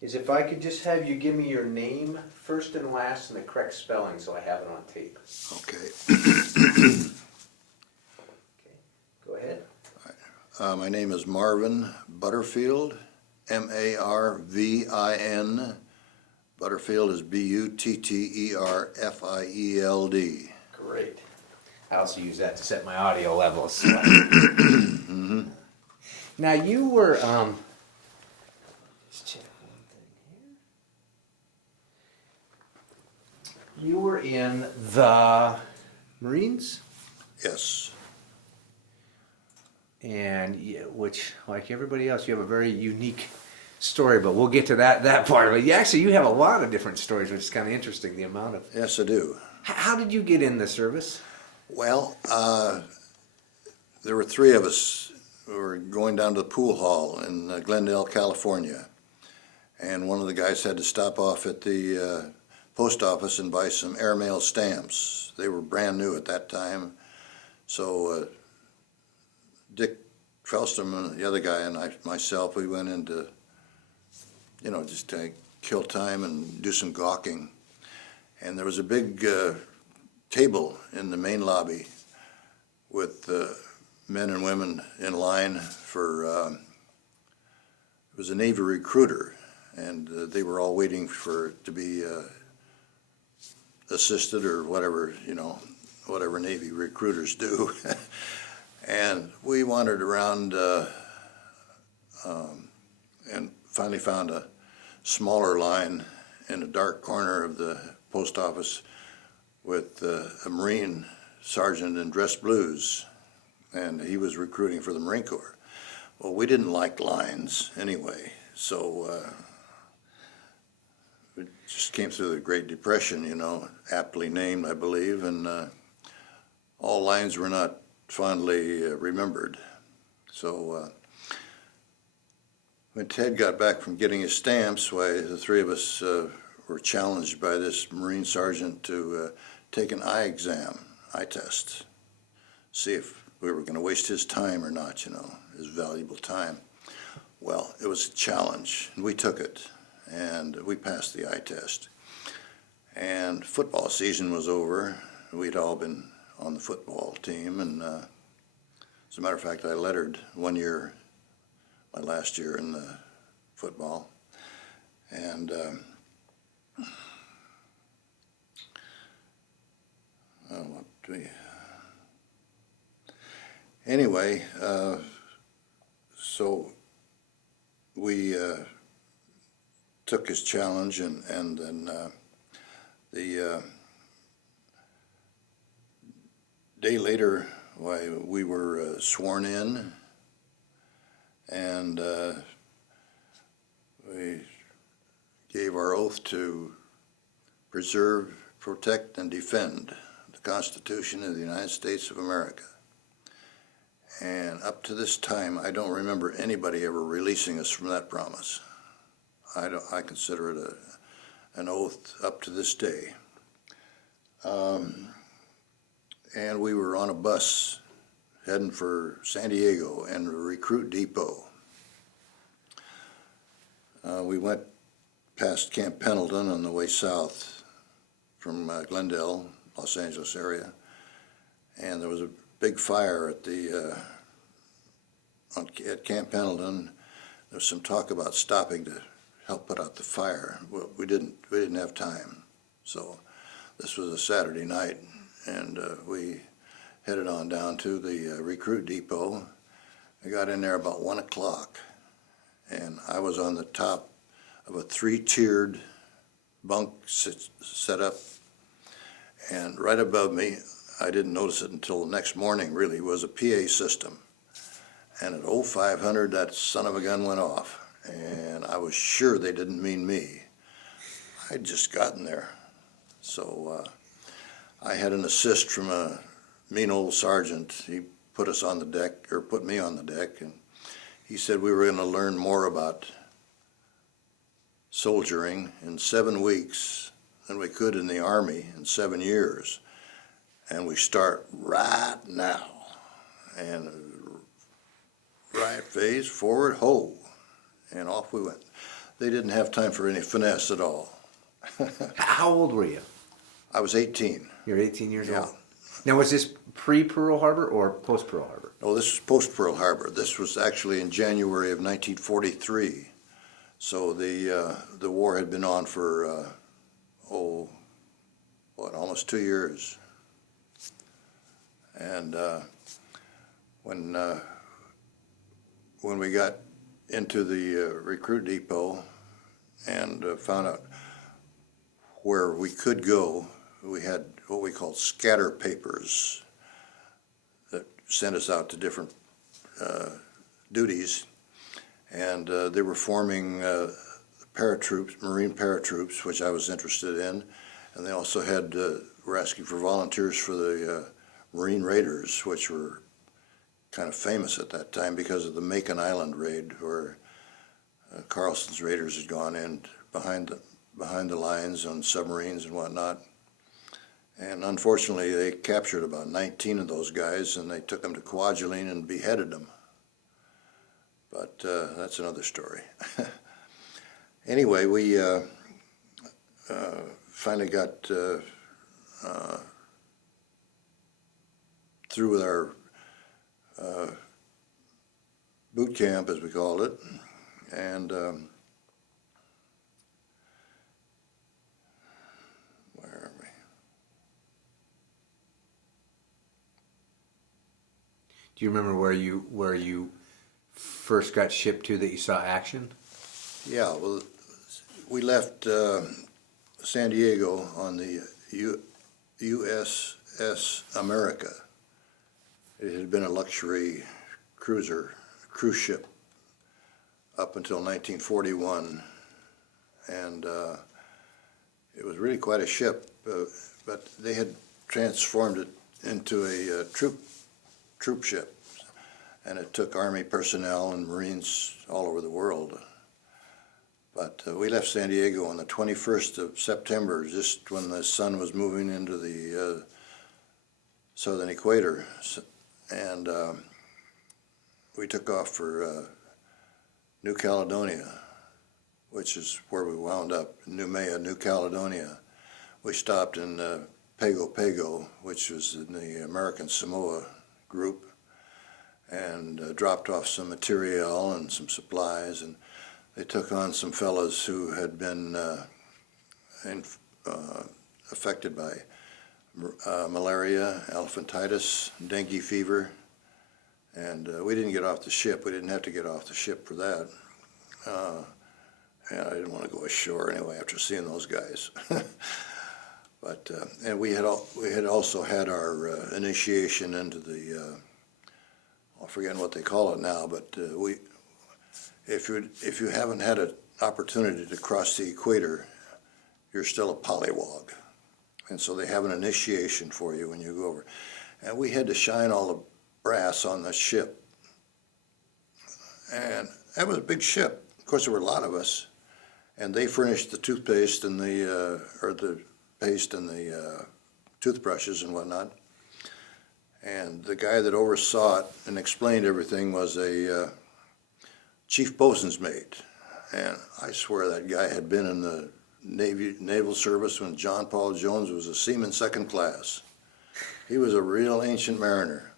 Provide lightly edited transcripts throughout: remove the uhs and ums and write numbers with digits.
is if I could just have you give me your name, first and last, and the correct spelling so I have it on tape. Okay. Okay, go ahead. My name is Marvin Butterfield, M-A-R-V-I-N. Butterfield is B-U-T-T-E-R-F-I-E-L-D. Great. I also use that to set my audio levels. So Mm-hmm. Now you were, just check one thing here. You were in the Marines? Yes. And which, like everybody else, you have a very unique story, but we'll get to that part of it. You have a lot of different stories, which is kind of interesting, the amount of... Yes, I do. How did you get in the service? Well, there were three of us who were going down to the pool hall in Glendale, California. And one of the guys had to stop off at the post office and buy some airmail stamps. They were brand new at that time. So Dick Felston and the other guy and myself, we went in to, just to kill time and do some gawking. And there was a big table in the main lobby with men and women in line for, it was a Navy recruiter, and they were all waiting for to be assisted or whatever, whatever Navy recruiters do. And we wandered around and finally found a smaller line in a dark corner of the post office with a Marine sergeant in dress blues, and he was recruiting for the Marine Corps. Well, we didn't like lines anyway, so it just came through the Great Depression, aptly named, I believe, and all lines were not fondly remembered. So when Ted got back from getting his stamps, why the three of us were challenged by this Marine sergeant to take an eye test, see if we were going to waste his time or not, his valuable time. Well, it was a challenge, and we took it, and we passed the eye test. And football season was over. We'd all been on the football team, and as a matter of fact, I lettered one year, my last year in the football, and anyway, so we took his challenge, and then the day later, we were sworn in, and we gave our oath to preserve, protect, and defend the Constitution of the United States of America. And up to this time, I don't remember anybody ever releasing us from that promise. I consider it an oath up to this day. And we were on a bus heading for San Diego and a recruit depot. We went past Camp Pendleton on the way south from Glendale, Los Angeles area, and there was a big fire at at Camp Pendleton. There was some talk about stopping to help put out the fire. Well, we didn't have time, so this was a Saturday night, and we headed on down to the recruit depot. I got in there about 1 o'clock, and I was on the top of a 3-tiered bunk set up, and right above me, I didn't notice it until the next morning really, was a PA system. And at 0500, that son of a gun went off, and I was sure they didn't mean me. I'd just gotten there. So I had an assist from a mean old sergeant. He put us on the deck, or put me on the deck, and he said we were going to learn more about soldiering in 7 weeks than we could in the Army in 7 years. And we start right now. And right phase, forward, ho. And off we went. They didn't have time for any finesse at all. How old were you? I was 18. You're 18 years Yeah. old. Now, was this pre-Pearl Harbor or post-Pearl Harbor? No, this was post-Pearl Harbor. This was actually in January of 1943. So the war had been on for, almost 2 years. And when we got into the recruit depot and found out where we could go, we had what we called scatter papers that sent us out to different duties, and they were forming paratroops, Marine paratroops, which I was interested in, and they also had were asking for volunteers for the Marine Raiders, which were kind of famous at that time because of the Macon Island raid, where Carlson's Raiders had gone in behind the lines on submarines and whatnot. And unfortunately, they captured about 19 of those guys, and they took them to Kwajalein and beheaded them. But that's another story. Anyway, we finally got through with our boot camp, as we called it, and where are we? Do you remember where you first got shipped to that you saw action? Yeah, well, we left San Diego on the USS America. It had been a luxury cruise ship up until 1941, and it was really quite a ship, but they had transformed it into a troop ship, and it took Army personnel and Marines all over the world. But we left San Diego on the 21st of September, just when the sun was moving into the southern equator, and we took off for New Caledonia, which is where we wound up, Noumea, New Caledonia. We stopped in Pago Pago, which was in the American Samoa group, and dropped off some material and some supplies, and they took on some fellows who had been affected by malaria, elephantitis, dengue fever, and we didn't get off the ship. We didn't have to get off the ship for that. And I didn't want to go ashore anyway after seeing those guys. But and we had also had our initiation into the I'm forgetting what they call it now, but if you haven't had an opportunity to cross the equator, you're still a pollywog, and so they have an initiation for you when you go over. And we had to shine all the brass on the ship, and that was a big ship. Of course, there were a lot of us, and they furnished the toothpaste and the paste and the toothbrushes and whatnot. And the guy that oversaw it and explained everything was a chief bosun's mate. And I swear that guy had been in the naval service when John Paul Jones was a seaman second class. He was a real ancient mariner.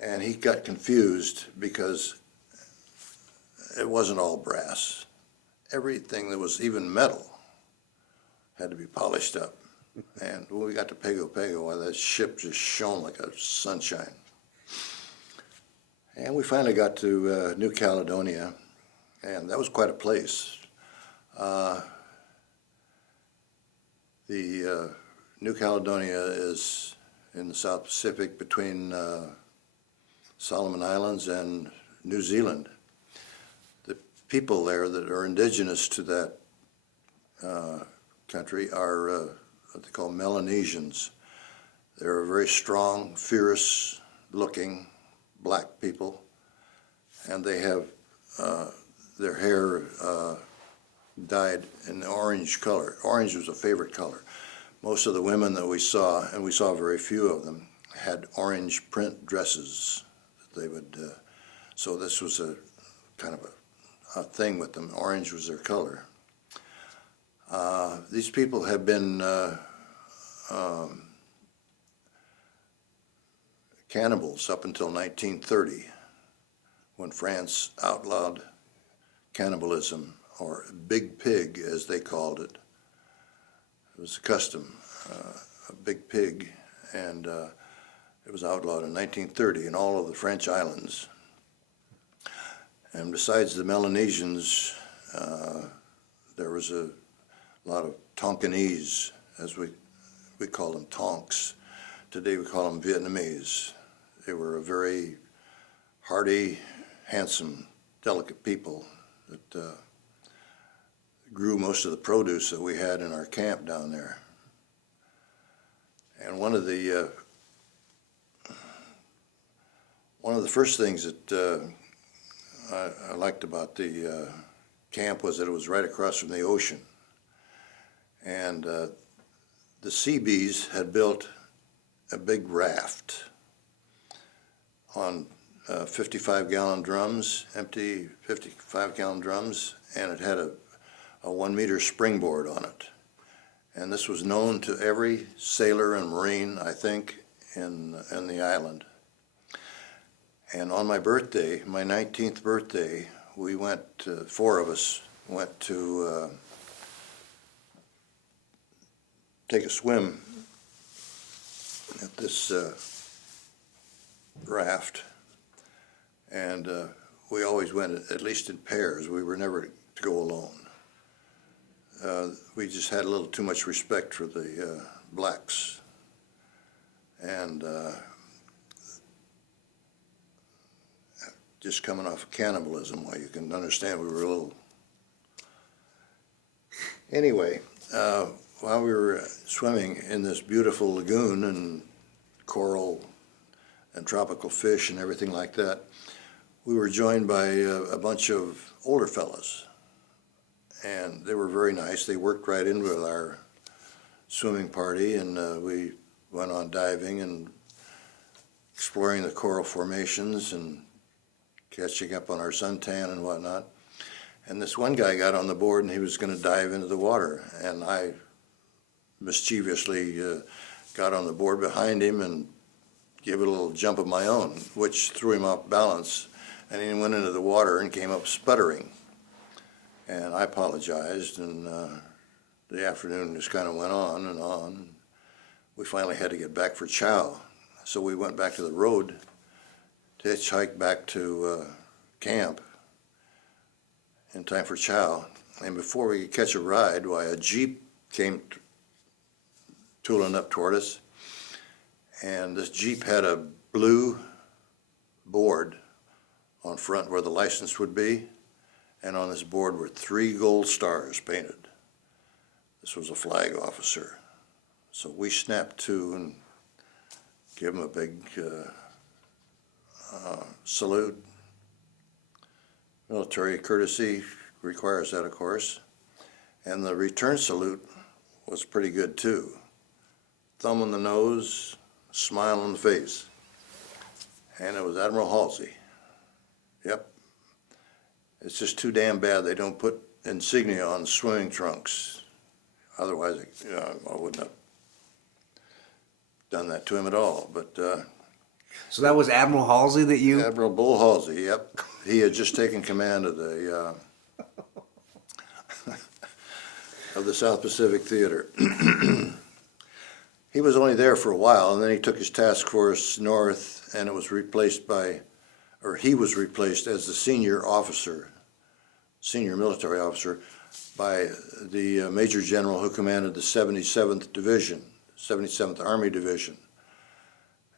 And he got confused because it wasn't all brass. Everything that was even metal had to be polished up. And when we got to Pago Pago, well, that ship just shone like a sunshine. And we finally got to New Caledonia, and that was quite a place. The New Caledonia is in the South Pacific between Solomon Islands and New Zealand. The people there that are indigenous to that country are what they call Melanesians. They're very strong, fierce-looking black people, and they have their hair dyed in the orange color. Orange was a favorite color. Most of the women that we saw, and we saw very few of them, had orange print dresses that they would. So this was a kind of thing with them. Orange was their color. These people have been cannibals up until 1930, when France outlawed cannibalism, or big pig as they called it. It was a custom, a big pig, and it was outlawed in 1930 in all of the French islands. And besides the Melanesians, there was a lot of Tonkinese, as we call them, Tonks. Today we call them Vietnamese. They were a very hardy, handsome, delicate people that grew most of the produce that we had in our camp down there. And one of the first things that I liked about the camp was that it was right across from the ocean. And the Seabees had built a big raft on 55-gallon drums, empty 55-gallon drums, and it had a 1-meter springboard on it. And this was known to every sailor and Marine, I think, in the island. And on my birthday, my 19th birthday, we went, 4 of us went to take a swim at this raft. And we always went at least in pairs. We were never to go alone. We just had a little too much respect for the blacks. And just coming off of cannibalism, well, you can understand we were a little... Anyway, while we were swimming in this beautiful lagoon and coral and tropical fish and everything like that, we were joined by a bunch of older fellas. And they were very nice. They worked right in with our swimming party, and we went on diving and exploring the coral formations and catching up on our suntan and whatnot. And this one guy got on the board and he was going to dive into the water, and I mischievously got on the board behind him and gave it a little jump of my own, which threw him off balance, and he went into the water and came up sputtering. And I apologized, and the afternoon just kind of went on and on. We finally had to get back for chow, so we went back to the road to hitchhike back to camp in time for chow. And before we could catch a ride, why, a Jeep came tooling up toward us, and this Jeep had a blue board on front where the license would be, and on this board were 3 gold stars painted. This was a flag officer. So we snapped to and gave him a big salute. Military courtesy requires that, of course. And the return salute was pretty good too. Thumb on the nose, smile on the face. And it was Admiral Halsey. Yep. It's just too damn bad they don't put insignia on swimming trunks. Otherwise, I wouldn't have done that to him at all. But So that was Admiral Halsey that you... Admiral Bull Halsey, yep. He had just taken command of the of the South Pacific Theater. He was only there for a while, and then he took his task force north, and it was replaced by, or he was replaced as the senior military officer, by the Major General who commanded the 77th Division, 77th Army Division.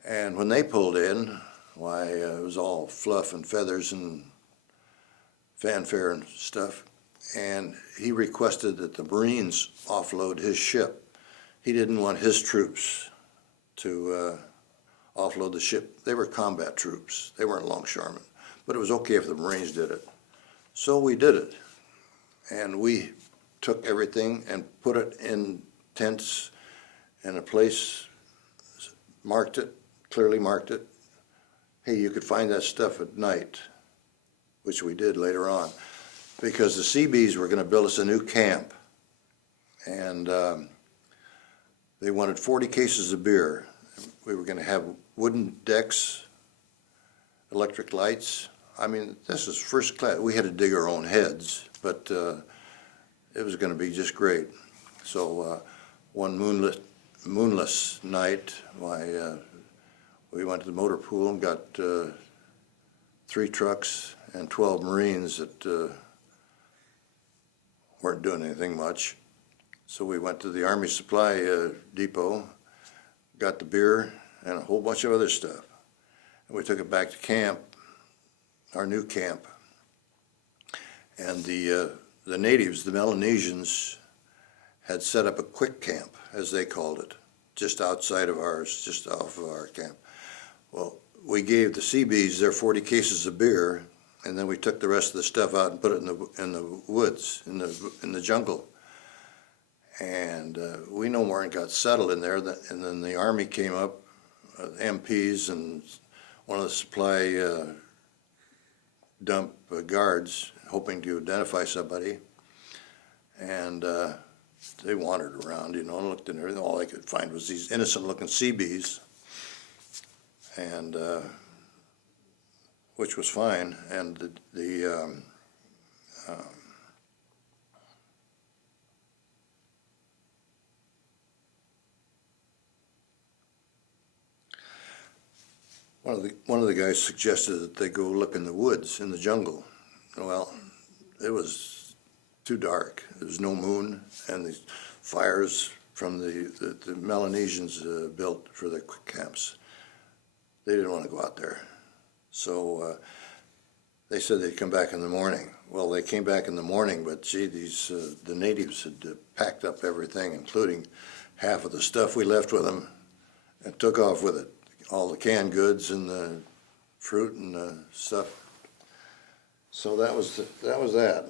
And when they pulled in, why, it was all fluff and feathers and fanfare and stuff. And he requested that the Marines offload his ship. He didn't want his troops to offload the ship. They were combat troops. They weren't longshoremen. But it was okay if the Marines did it. So we did it. And we took everything and put it in tents in a place, marked it, clearly marked it. Hey, you could find that stuff at night, which we did later on. because the Seabees were going to build us a new camp, and they wanted 40 cases of beer. We were going to have wooden decks, electric lights. I mean, this is first class. We had to dig our own heads, but it was going to be just great. So one moonless night, we went to the motor pool and got 3 trucks and 12 Marines that weren't doing anything much. So we went to the Army Supply Depot, got the beer and a whole bunch of other stuff. And we took it back to camp, our new camp. And the natives, the Melanesians, had set up a quick camp, as they called it, just outside of ours, just off of our camp. Well, we gave the Seabees their 40 cases of beer, and then we took the rest of the stuff out and put it in the woods, in the jungle. And we no more and got settled in there, and then the Army came up, MPs and one of the supply dump guards, hoping to identify somebody, and they wandered around, and looked and everything. All they could find was these innocent-looking Seabees, and which was fine. And one of the guys suggested that they go look in the woods, in the jungle. Well, it was too dark. There was no moon, and the fires from the Melanesians built for their quick camps. They didn't want to go out there. So they said they'd come back in the morning. Well, they came back in the morning, but gee, the natives had packed up everything, including half of the stuff we left with them, and took off with it. All the canned goods and the fruit and stuff. So that was that.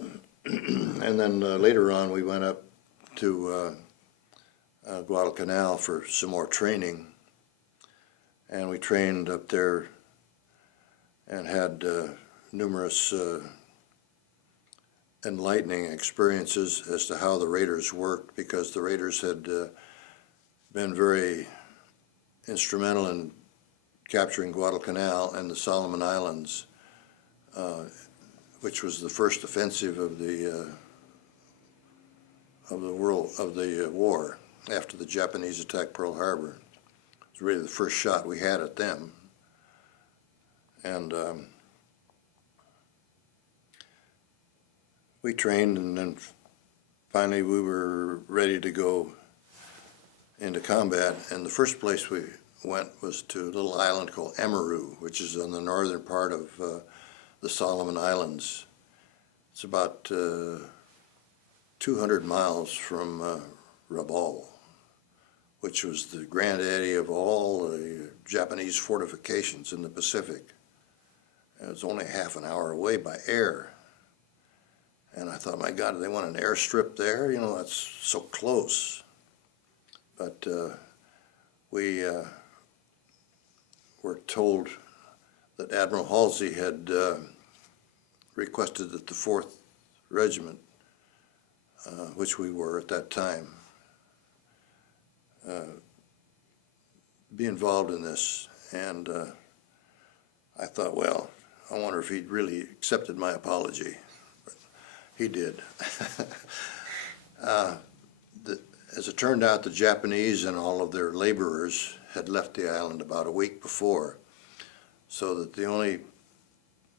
And then later on, we went up to Guadalcanal for some more training, and we trained up there and had numerous enlightening experiences as to how the raiders worked, because the raiders had been very instrumental in capturing Guadalcanal and the Solomon Islands, which was the first offensive of the war after the Japanese attacked Pearl Harbor. It was really the first shot we had at them, and we trained, and then finally we were ready to go into combat. And the first place we went was to a little island called Amaru, which is on the northern part of the Solomon Islands. It's about 200 miles from Rabaul, which was the granddaddy of all the Japanese fortifications in the Pacific. And it was only half an hour away by air. And I thought, my God, do they want an airstrip there? That's so close. But we were told that Admiral Halsey had requested that the 4th Regiment, which we were at that time, be involved in this. And I thought, well, I wonder if he'd really accepted my apology. But he did. As it turned out, the Japanese and all of their laborers had left the island about a week before, so that the only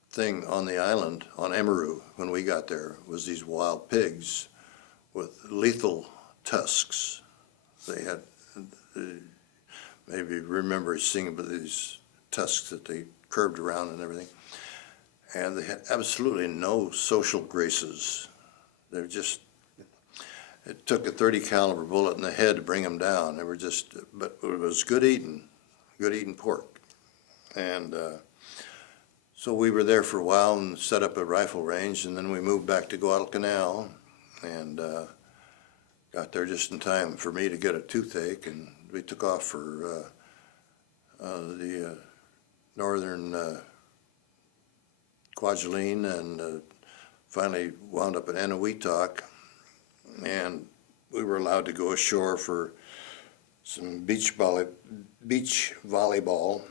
thing on the island, on Amaru, when we got there, was these wild pigs with lethal tusks. They had, maybe remember seeing about these tusks that they curved around and everything. And they had absolutely no social graces. They're just, it took a .30 caliber bullet in the head to bring them down. They were just, but it was good eating pork. And so we were there for a while and set up a rifle range, and then we moved back to Guadalcanal and got there just in time for me to get a toothache, and we took off for the northern Kwajalein and finally wound up in Eniwetok, and we were allowed to go ashore for some beach volleyball,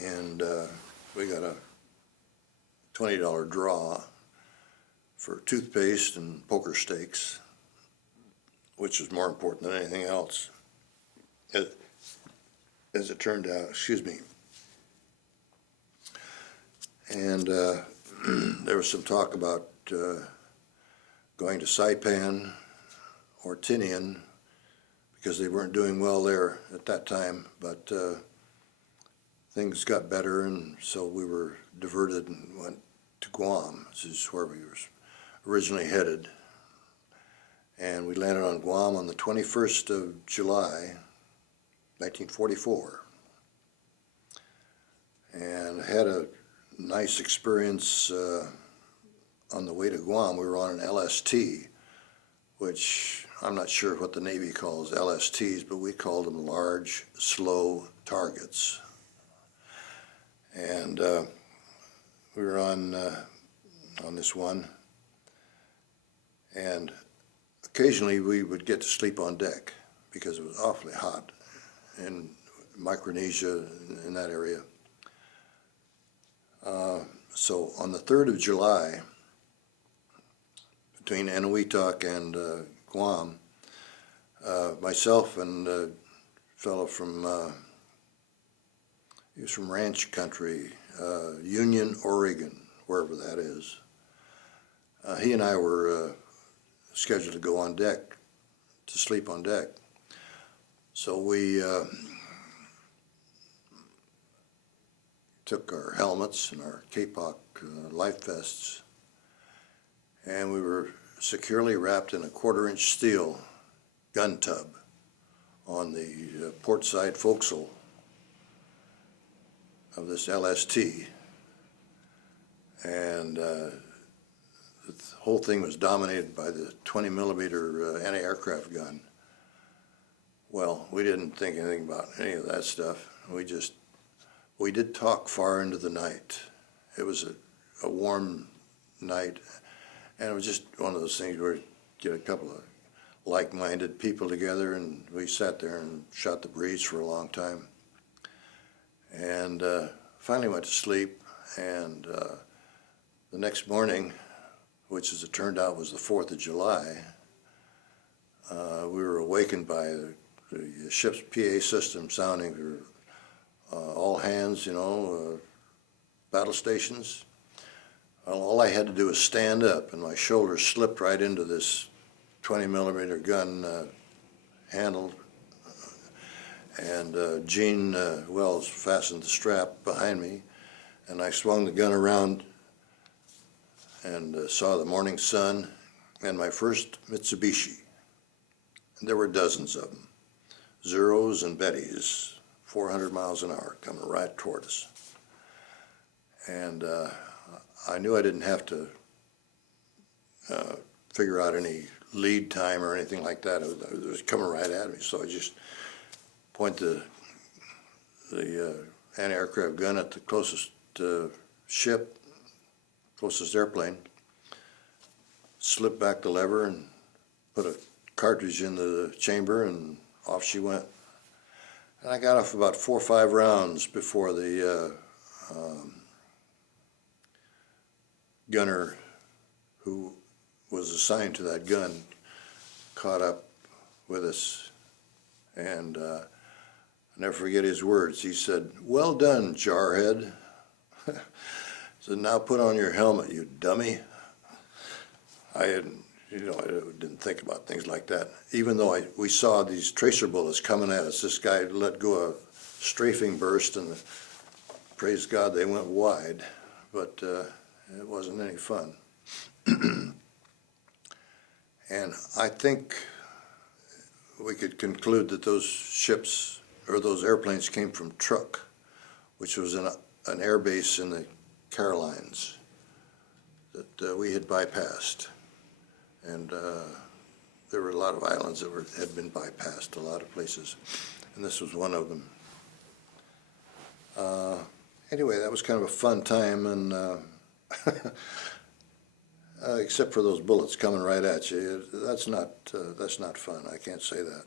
and we got a $20 draw for toothpaste and poker stakes, which was more important than anything else, as it turned out. Excuse me. And there was some talk about going to Saipan or Tinian, because they weren't doing well there at that time, but things got better, and so we were diverted and went to Guam, which is where we were originally headed. And we landed on Guam on the 21st of July, 1944. And had a nice experience on the way to Guam. We were on an LST, which I'm not sure what the Navy calls LSTs, but we called them large, slow targets. And we were on this one, and occasionally we would get to sleep on deck because it was awfully hot in Micronesia, in that area. So on the 3rd of July, between Eniwetok and Guam, myself and a fellow from, he was from ranch country, Union, Oregon, wherever that is. He and I were scheduled to go on deck, to sleep on deck. So we took our helmets and our Kapok life vests, and we were securely wrapped in a 1/4-inch steel gun tub on the port side forecastle of this LST. And the whole thing was dominated by the 20-millimeter anti-aircraft gun. Well, we didn't think anything about any of that stuff. We did talk far into the night. It was a warm night, and it was just one of those things where you get a couple of like-minded people together, and we sat there and shot the breeze for a long time. And finally went to sleep, and the next morning, which as it turned out was the 4th of July, we were awakened by the ship's PA system sounding for all hands, battle stations. Well, all I had to do was stand up, and my shoulders slipped right into this 20-millimeter gun handle, and Gene Wells fastened the strap behind me, and I swung the gun around and saw the morning sun and my first Mitsubishi. And there were dozens of them, Zeros and Bettys, 400 miles an hour, coming right toward us. And I knew I didn't have to figure out any lead time or anything like that. It was coming right at me, so I just point the anti-aircraft gun at the closest ship, closest airplane, slip back the lever and put a cartridge in the chamber, and off she went. And I got off about 4 or 5 rounds before the gunner who was assigned to that gun caught up with us. And I'll never forget his words. He said, "Well done, jarhead." He said, "Now put on your helmet, you dummy." I didn't think about things like that. Even though we saw these tracer bullets coming at us, this guy let go a strafing burst, and praise God they went wide, but it wasn't any fun. And I think we could conclude that those ships, or those airplanes, came from Truk, which was an air base in the Carolines that we had bypassed. And there were a lot of islands that had been bypassed, a lot of places, and this was one of them. Anyway, that was kind of a fun time, and Except for those bullets coming right at you. That's not fun. I can't say that.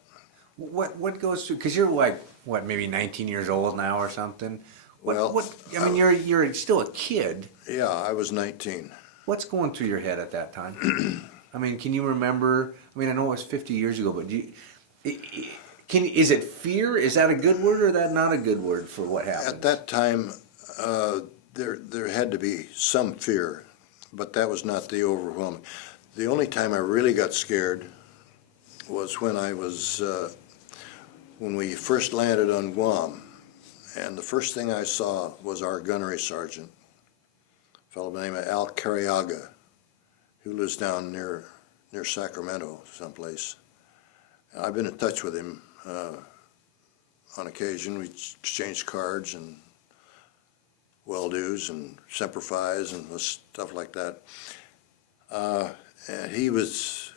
What goes through? Because you're like what, maybe 19 years old now or something. Well, I mean, you're still a kid. Yeah, I was 19. What's going through your head at that time? I mean, can you remember? I mean, I know it was 50 years ago, but is it fear? Is that a good word or that not a good word for what happened? At that time, there had to be some fear, but that was not the overwhelming. The only time I really got scared was when when we first landed on Guam, and the first thing I saw was our gunnery sergeant, a fellow by the name of Al Carriaga, who lives down near Sacramento someplace. And I've been in touch with him on occasion. We exchanged cards and well-dos and Semper Fi's and stuff like that. And he was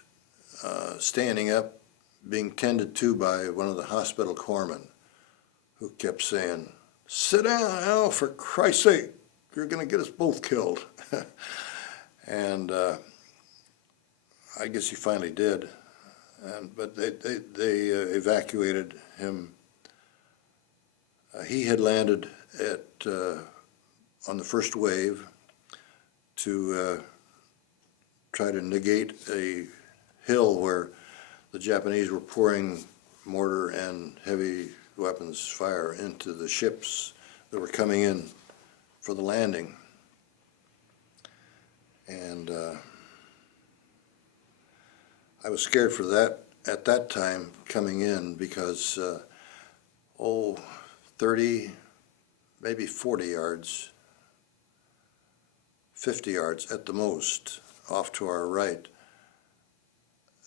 standing up, being tended to by one of the hospital corpsmen, who kept saying, "Sit down, Al, for Christ's sake, you're going to get us both killed." And I guess he finally did. But they evacuated him. He had landed on the first wave to try to negate a hill where the Japanese were pouring mortar and heavy weapons fire into the ships that were coming in for the landing. And I was scared for that at that time coming in because 30, maybe 40 yards, 50 yards at the most off to our right,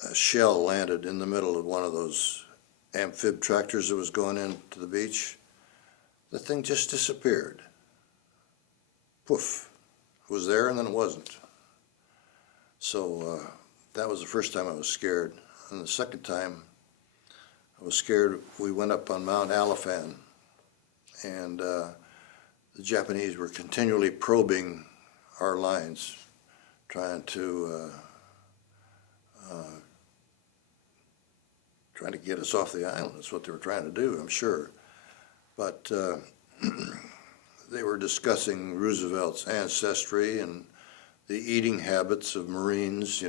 a shell landed in the middle of one of those amphib tractors that was going into the beach. The thing just disappeared. Poof. It was there and then it wasn't. So that was the first time I was scared. And the second time I was scared, we went up on Mount Alafan, and the Japanese were continually probing our lines, trying to get us off the island. That's what they were trying to do, I'm sure. But they were discussing Roosevelt's ancestry and the eating habits of Marines,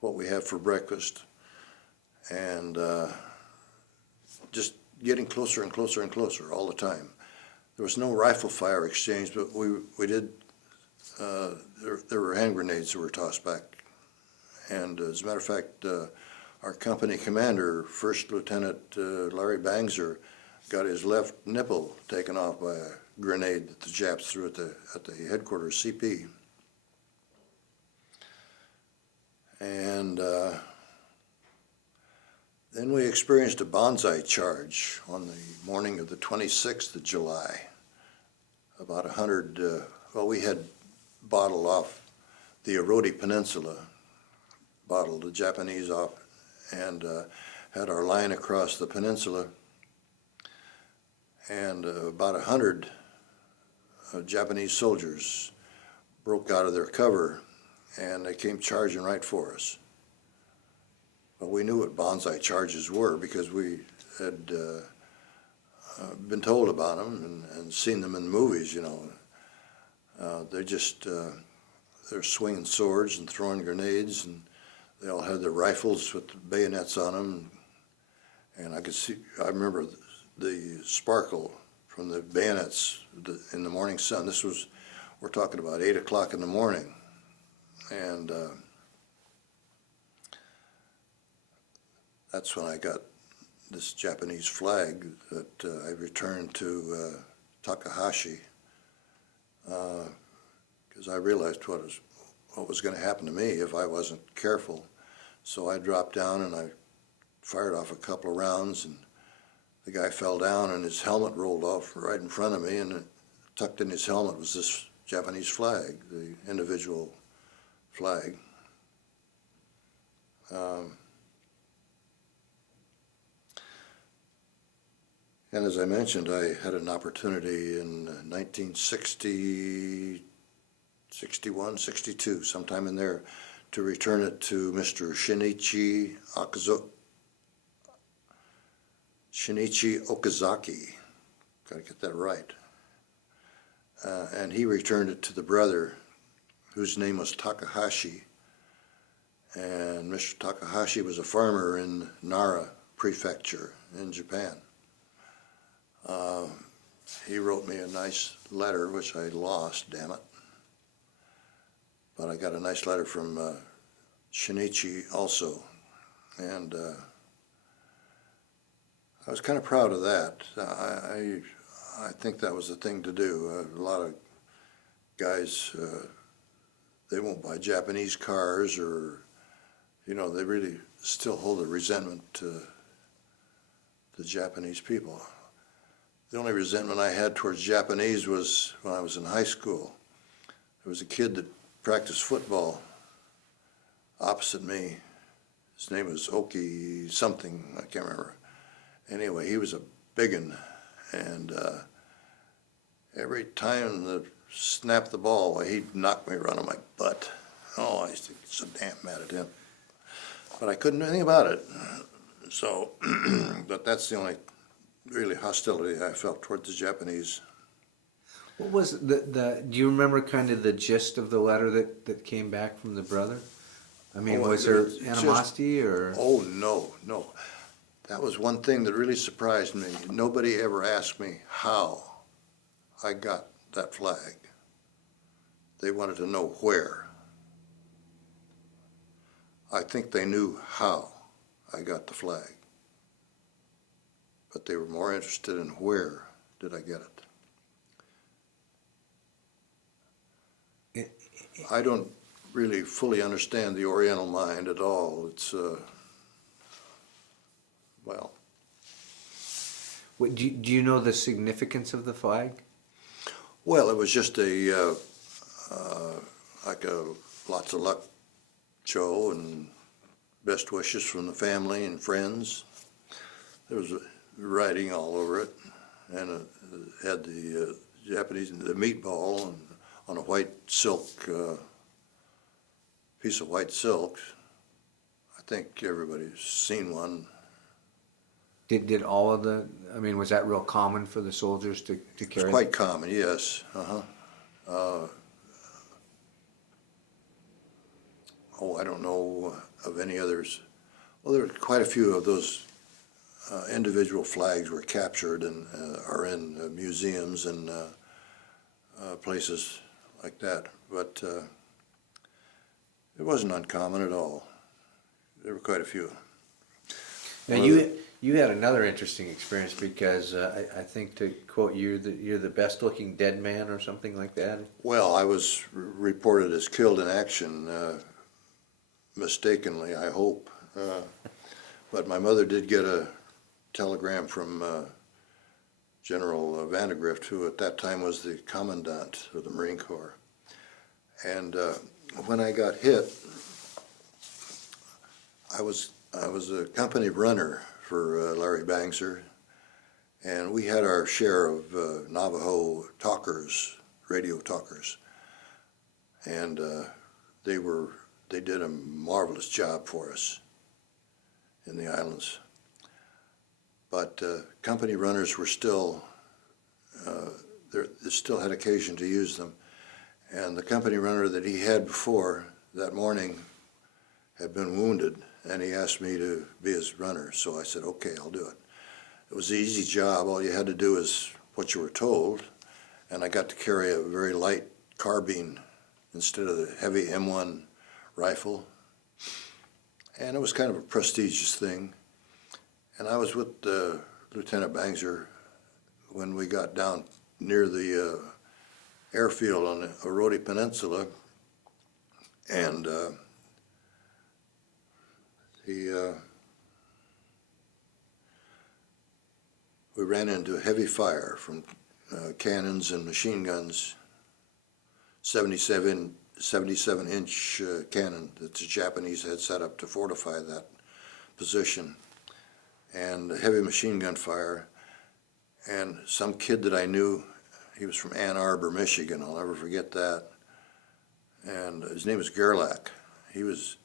what we have for breakfast, and just getting closer and closer and closer all the time. There was no rifle fire exchange, but we did, there were hand grenades that were tossed back. And as a matter of fact, our company commander, First Lieutenant Larry Bangser, got his left nipple taken off by a grenade that the Japs threw at the headquarters CP. And then we experienced a banzai charge on the morning of the 26th of July. About 100, we had bottled off the Oroti Peninsula, bottled the Japanese off, and had our line across the peninsula. And about 100 Japanese soldiers broke out of their cover, and they came charging right for us. Well, we knew what banzai charges were because we had been told about them and seen them in movies, they're swinging swords and throwing grenades, and they all had their rifles with bayonets on them. And I remember the sparkle from the bayonets in the morning sun. We're talking about 8 o'clock in the morning. And that's when I got this Japanese flag that I returned to Takahashi, because I realized what was going to happen to me if I wasn't careful. So I dropped down and I fired off a couple of rounds, and the guy fell down and his helmet rolled off right in front of me, and tucked in his helmet was this Japanese flag, the individual flag. And as I mentioned, I had an opportunity in 1962 61, 62, sometime in there, to return it to Mr. Shinichi Okazaki. Gotta get that right. And he returned it to the brother, whose name was Takahashi. And Mr. Takahashi was a farmer in Nara Prefecture in Japan. He wrote me a nice letter, which I lost, damn it. But I got a nice letter from Shinichi also. And I was kind of proud of that. I think that was the thing to do. A lot of guys, they won't buy Japanese cars, or, you know, they really still hold a resentment to the Japanese people. The only resentment I had towards Japanese was when I was in high school. There was a kid that practiced football opposite me. His name was Oki something, I can't remember. Anyway, he was a biggin, and every time the snap the ball, he'd knock me around on my butt. Oh, I used to get so damn mad at him. But I couldn't do anything about it. So, but that's the only really hostility I felt towards the Japanese. What was do you remember kind of the gist of the letter that came back from the brother? I mean, was there animosity or? Oh, no. That was one thing that really surprised me. Nobody ever asked me how I got that flag. They wanted to know where. I think they knew how I got the flag, but they were more interested in where did I get it. I don't really fully understand the Oriental mind at all. It's, well. Do you know the significance of the flag? Well, it was just a, like a lots of luck show and best wishes from the family and friends. There was writing all over it, and it had the Japanese, the meatball, and on a white silk, piece of white silk. I think everybody's seen one. Did all of I mean, was that real common for the soldiers to carry? It's quite common, yes. I don't know of any others. Well, there were quite a few of those individual flags were captured and are in museums and places like that. But it wasn't uncommon at all. There were quite a few. Now you had another interesting experience because I think, to quote you, that you're the best looking dead man or something like that. Well, I was reported as killed in action, mistakenly, I hope. But my mother did get a telegram from General Vandegrift, who at that time was the commandant of the Marine Corps. And when I got hit, I was a company runner for Larry Bangser, and we had our share of Navajo talkers, radio talkers, and they did a marvelous job for us in the islands. But company runners were still, they still had occasion to use them, and the company runner that he had before that morning had been wounded, and he asked me to be his runner. So I said, okay, I'll do it. It was an easy job. All you had to do is what you were told, and I got to carry a very light carbine instead of the heavy M1 rifle, and it was kind of a prestigious thing. And I was with Lieutenant Bangser when we got down near the airfield on the Oroti Peninsula, and we ran into heavy fire from cannons and machine guns, 77-inch cannon that the Japanese had set up to fortify that position, and heavy machine gun fire. And some kid that I knew, he was from Ann Arbor, Michigan, I'll never forget that. and his name was Gerlach. He was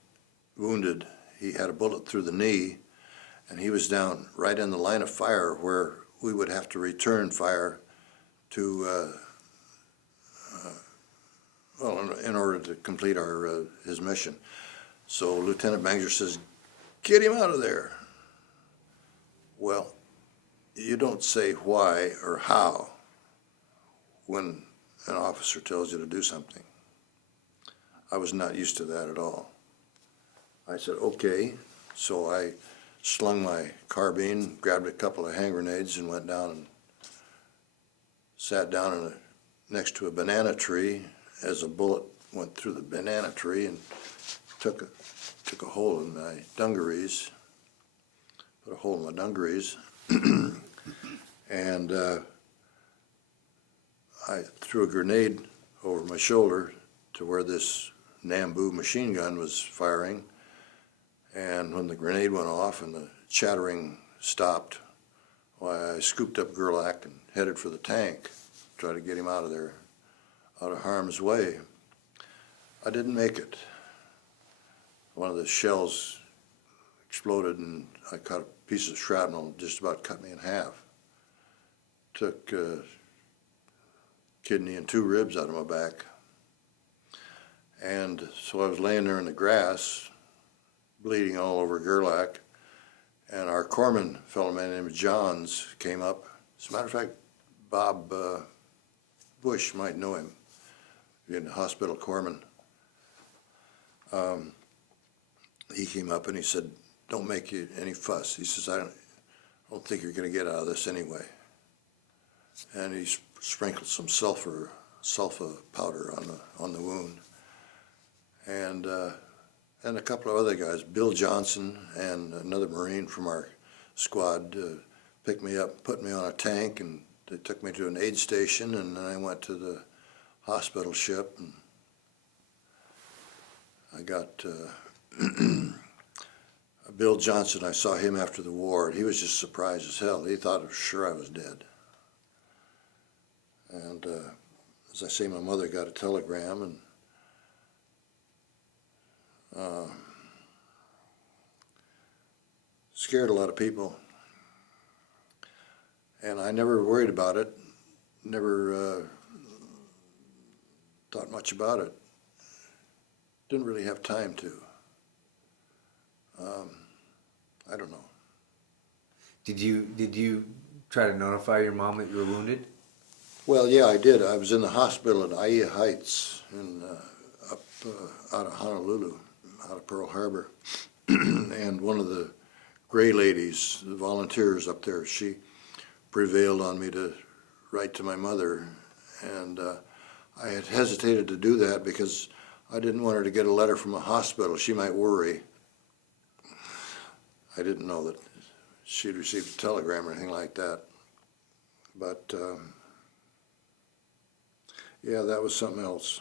wounded. He had a bullet through the knee, and he was down right in the line of fire where we would have to return fire to, in order to complete his mission. So Lieutenant Banger says, "Get him out of there." Well, you don't say why or how when an officer tells you to do something. I was not used to that at all. I said, "Okay." So I slung my carbine, grabbed a couple of hand grenades, and went down and sat down next to a banana tree as a bullet went through the banana tree and took a hole in my dungarees, put a hole in my dungarees, and I threw a grenade over my shoulder to where this Nambu machine gun was firing, and when the grenade went off and the chattering stopped, why, I scooped up Gerlach and headed for the tank, try to get him out of there, out of harm's way. I didn't make it. One of the shells exploded and I caught a piece of shrapnel, just about cut me in half. Took a kidney and 2 ribs out of my back. And so I was laying there in the grass, bleeding all over Gerlach, and our corpsman, a fellow man named Johns, came up. As a matter of fact, Bob Bush might know him, being a hospital corpsman. He came up and he said, "Don't make any fuss." He says, I don't think you're going to get out of this anyway. And he sprinkled some sulfur powder on the wound. And a couple of other guys, Bill Johnson and another Marine from our squad, picked me up, put me on a tank, and they took me to an aid station, and then I went to the hospital ship, and I got Bill Johnson. I saw him after the war, and he was just surprised as hell. He thought for sure I was dead. And as I say, my mother got a telegram, and scared a lot of people. And I never worried about it, never thought much about it. Didn't really have time to. I don't know. Did you try to notify your mom that you were wounded? Well, yeah, I did. I was in the hospital at Aiea Heights, up out of Honolulu, out of Pearl Harbor, and one of the gray ladies, the volunteers up there, she prevailed on me to write to my mother, and I had hesitated to do that because I didn't want her to get a letter from a hospital. She might worry. I didn't know that she'd received a telegram or anything like that. But yeah, that was something else.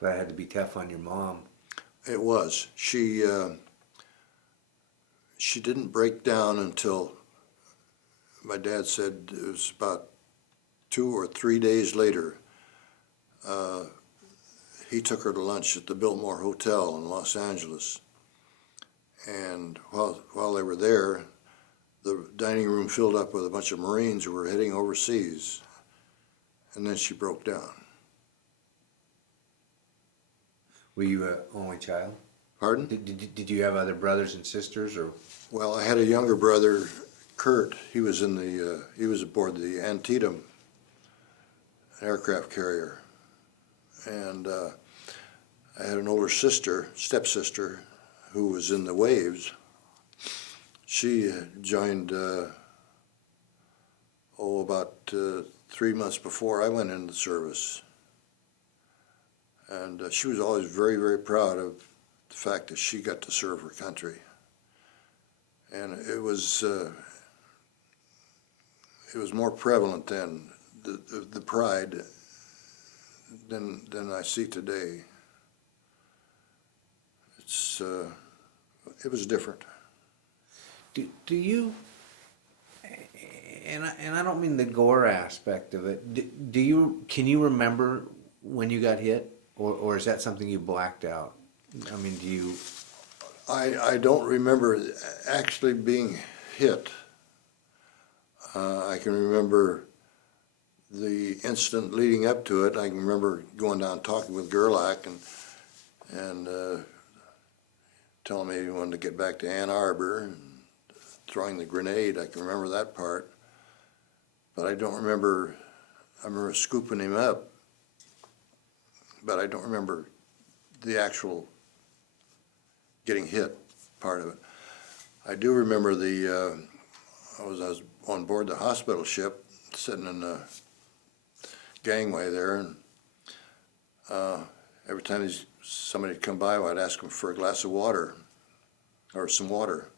That had to be tough on your mom. It was. She didn't break down until, my dad said it was about 2 or 3 days later. He took her to lunch at the Biltmore Hotel in Los Angeles. And while they were there, the dining room filled up with a bunch of Marines who were heading overseas. And then she broke down. Were you an only child? Pardon? Did you have other brothers and sisters, or? Well, I had a younger brother, Kurt. He was aboard the Antietam aircraft carrier. And I had an older sister, stepsister, who was in the Waves. She joined, about 3 months before I went into the service. And she was always very, very proud of the fact that she got to serve her country. And it was more prevalent then, the pride, than I see today. It was different. Do you, and I don't mean the gore aspect of it. Can you remember when you got hit, or is that something you blacked out? I mean, do you? I don't remember actually being hit. I can remember the incident leading up to it. I can remember going down talking with Gerlach and telling me he wanted to get back to Ann Arbor and throwing the grenade. I can remember that part, but I don't remember. I remember scooping him up, but I don't remember the actual getting hit part of it. I do remember I was on board the hospital ship, sitting in the gangway there, and every time somebody would come by, I'd ask them for a glass of water or some water.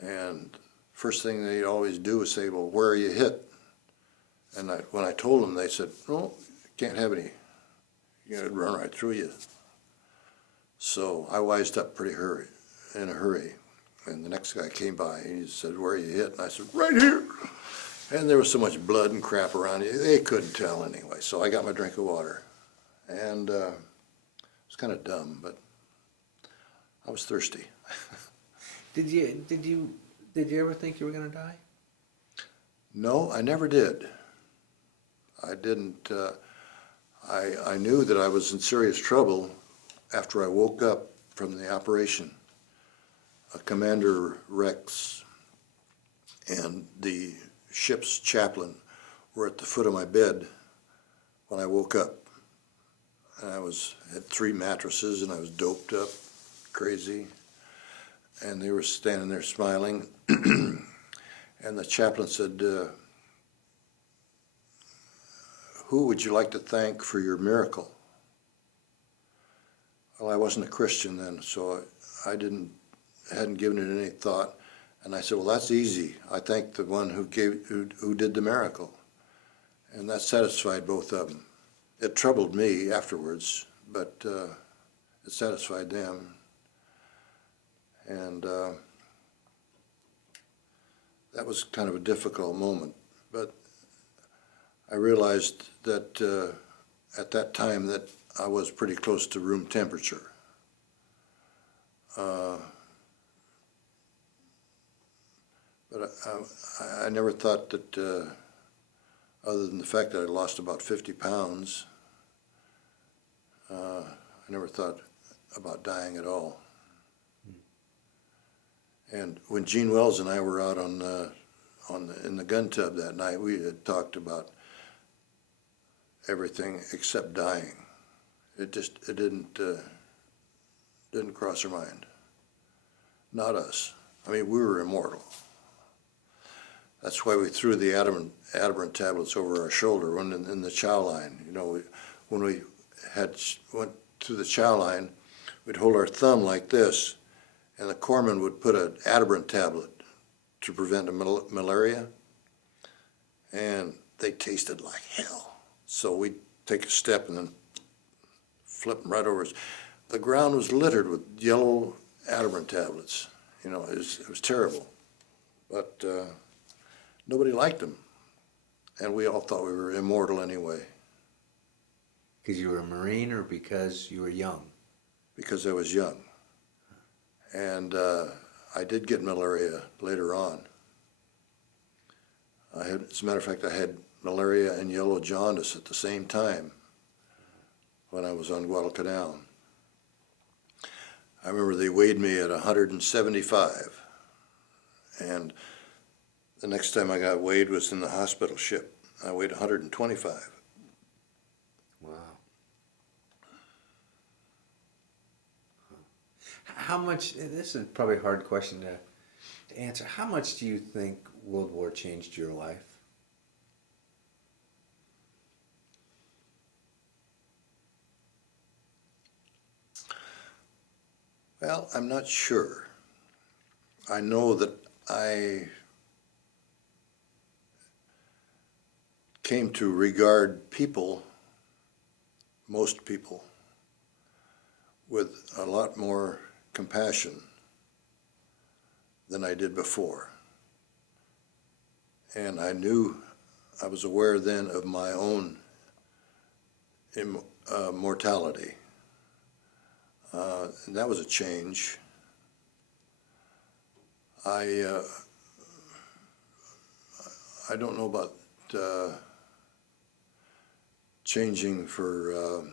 And first thing they'd always do was say, well, where are you hit? And when I told them, they said, no, can't have any. It'd run right through you. So I wised up in a hurry. And the next guy came by, and he said, where are you hit? And I said, right here. And there was so much blood and crap around you, they couldn't tell anyway. So I got my drink of water. And it was kind of dumb, but I was thirsty. Did you ever think you were going to die? No, I never did. I didn't. I knew that I was in serious trouble after I woke up from the operation. Commander Rex and the ship's chaplain were at the foot of my bed when I woke up. And I had 3 mattresses, and I was doped up, crazy. And they were standing there smiling. And the chaplain said, who would you like to thank for your miracle? Well, I wasn't a Christian then, so I hadn't given it any thought. And I said, well, that's easy. I thank the one who did the miracle. And that satisfied both of them. It troubled me afterwards, but it satisfied them. And that was kind of a difficult moment. But I realized that at that time that I was pretty close to room temperature. But I never thought that, other than the fact that I lost about 50 pounds, I never thought about dying at all. And when Gene Wells and I were out in the gun tub that night, we had talked about everything except dying. It didn't cross our mind. Not us. I mean, we were immortal. That's why we threw the Admiral tablets over our shoulder when in the chow line. You know, when we went through the chow line, we'd hold our thumb like this, and the corpsman would put an Admiral tablet to prevent malaria, and they tasted like hell. So we'd take a step and then flip them right over us. The ground was littered with yellow Admiral tablets. You know, it was terrible. But nobody liked them. And we all thought we were immortal anyway. Because you were a Marine or because you were young? Because I was young. And I did get malaria later on. As a matter of fact, I had malaria and yellow jaundice at the same time when I was on Guadalcanal. I remember they weighed me at 175, and the next time I got weighed was in the hospital ship. I weighed 125. Wow. How much, this is probably a hard question to answer, how much do you think World War changed your life? Well, I'm not sure. I know that I came to regard people, most people, with a lot more compassion than I did before. And I was aware then of my own mortality. And that was a change. I don't know about changing for,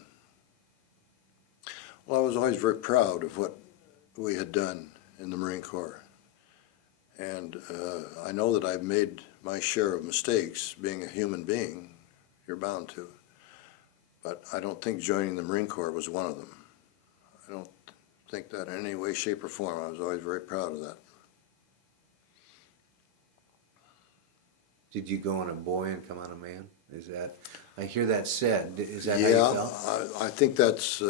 well, I was always very proud of what we had done in the Marine Corps. And I know that I've made my share of mistakes. Being a human being, you're bound to. But I don't think joining the Marine Corps was one of them. I don't think that in any way, shape, or form. I was always very proud of that. Did you go on a boy and come on a man? Is that, I hear that said, is that how you felt? I think that's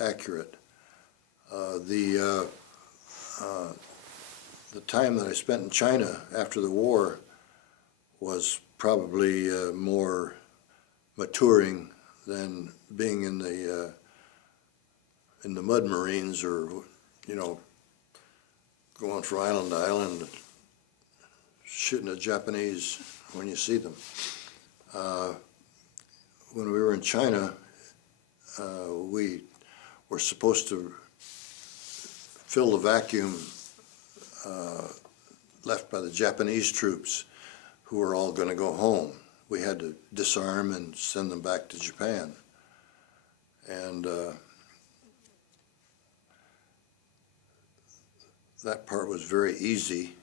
accurate. The time that I spent in China after the war was probably more maturing than being in the mud Marines, or going from island to island, shooting at Japanese when you see them. When we were in China, we were supposed to fill the vacuum left by the Japanese troops, who were all going to go home. We had to disarm and send them back to Japan. And that part was very easy,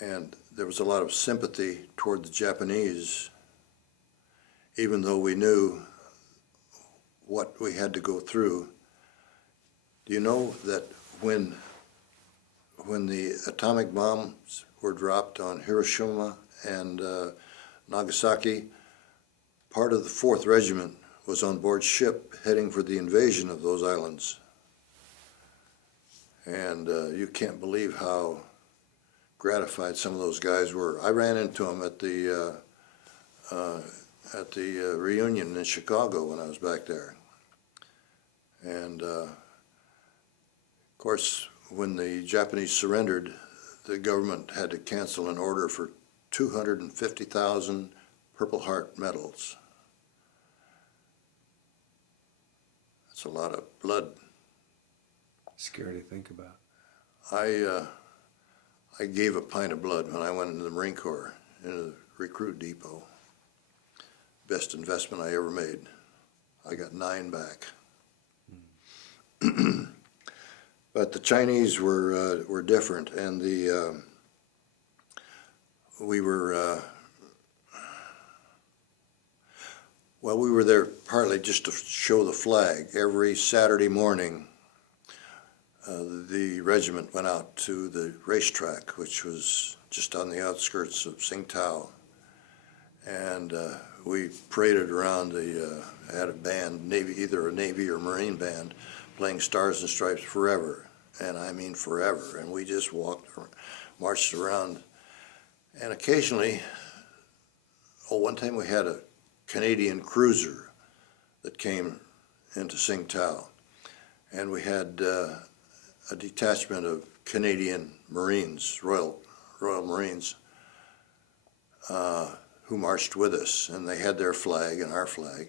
and there was a lot of sympathy toward the Japanese, even though we knew what we had to go through. Do you know that when the atomic bombs were dropped on Hiroshima and Nagasaki, part of the 4th Regiment was on board ship heading for the invasion of those islands? And you can't believe how gratified some of those guys were. I ran into them at the reunion in Chicago when I was back there. And of course, when the Japanese surrendered, the government had to cancel an order for 250,000 Purple Heart medals. That's a lot of blood. Scary to think about. I gave a pint of blood when I went into the Marine Corps, in a recruit depot. Best investment I ever made. I got 9 back. But the Chinese were different, and we were there partly just to show the flag. Every Saturday morning, the regiment went out to the racetrack, which was just on the outskirts of Tsingtao, and we paraded around. Had a band, either a Navy or Marine band, playing Stars and Stripes Forever, and I mean forever. And we just marched around, and occasionally, one time we had a Canadian cruiser that came into Tsingtao, and we had a detachment of Canadian Marines, Royal Marines, who marched with us, and they had their flag and our flag.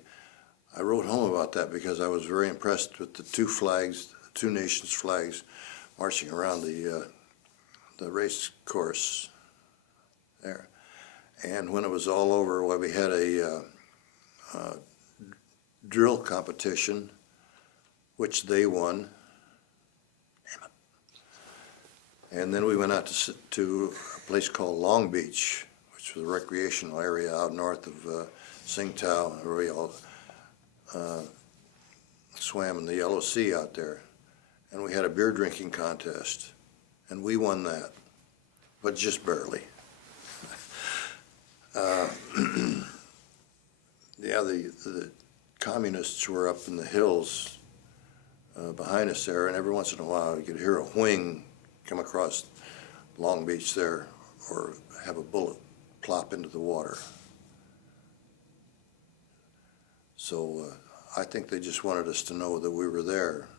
I wrote home about that because I was very impressed with the two flags, the two nations' flags, marching around the race course there. And when it was all over, we had a drill competition, which they won. And then we went out to a place called Long Beach, which was a recreational area out north of Tsingtao, where we all swam in the Yellow Sea out there. And we had a beer drinking contest, and we won that, but just barely. The communists were up in the hills behind us there, and every once in a while you could hear a wing come across Long Beach there, or have a bullet plop into the water. So I think they just wanted us to know that we were there.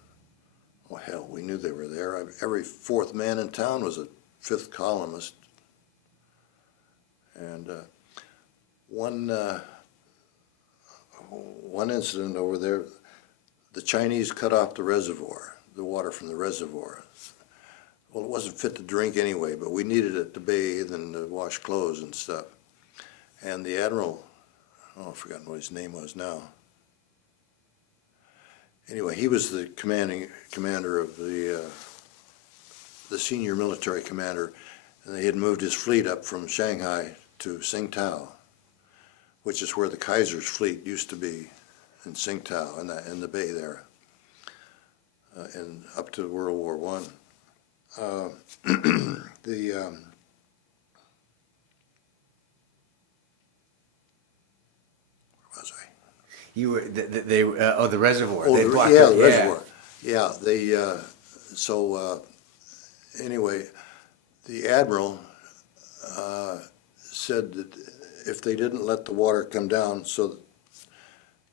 Oh, hell, we knew they were there. Every 4th man in town was a 5th columnist. And one incident over there, the Chinese cut off the reservoir, the water from the reservoir. Well, it wasn't fit to drink anyway, but we needed it to bathe and to wash clothes and stuff. And the Admiral, oh, I've forgotten what his name was now. Anyway, he was the commander of the senior military commander, and they had moved his fleet up from Shanghai to Tsingtao, which is where the Kaiser's fleet used to be, in Tsingtao, in the bay there, and up to World War I. Where was I? You were the reservoir. Oh, They blocked yeah, it, the reservoir. Yeah, anyway, the Admiral said that if they didn't let the water come down, so that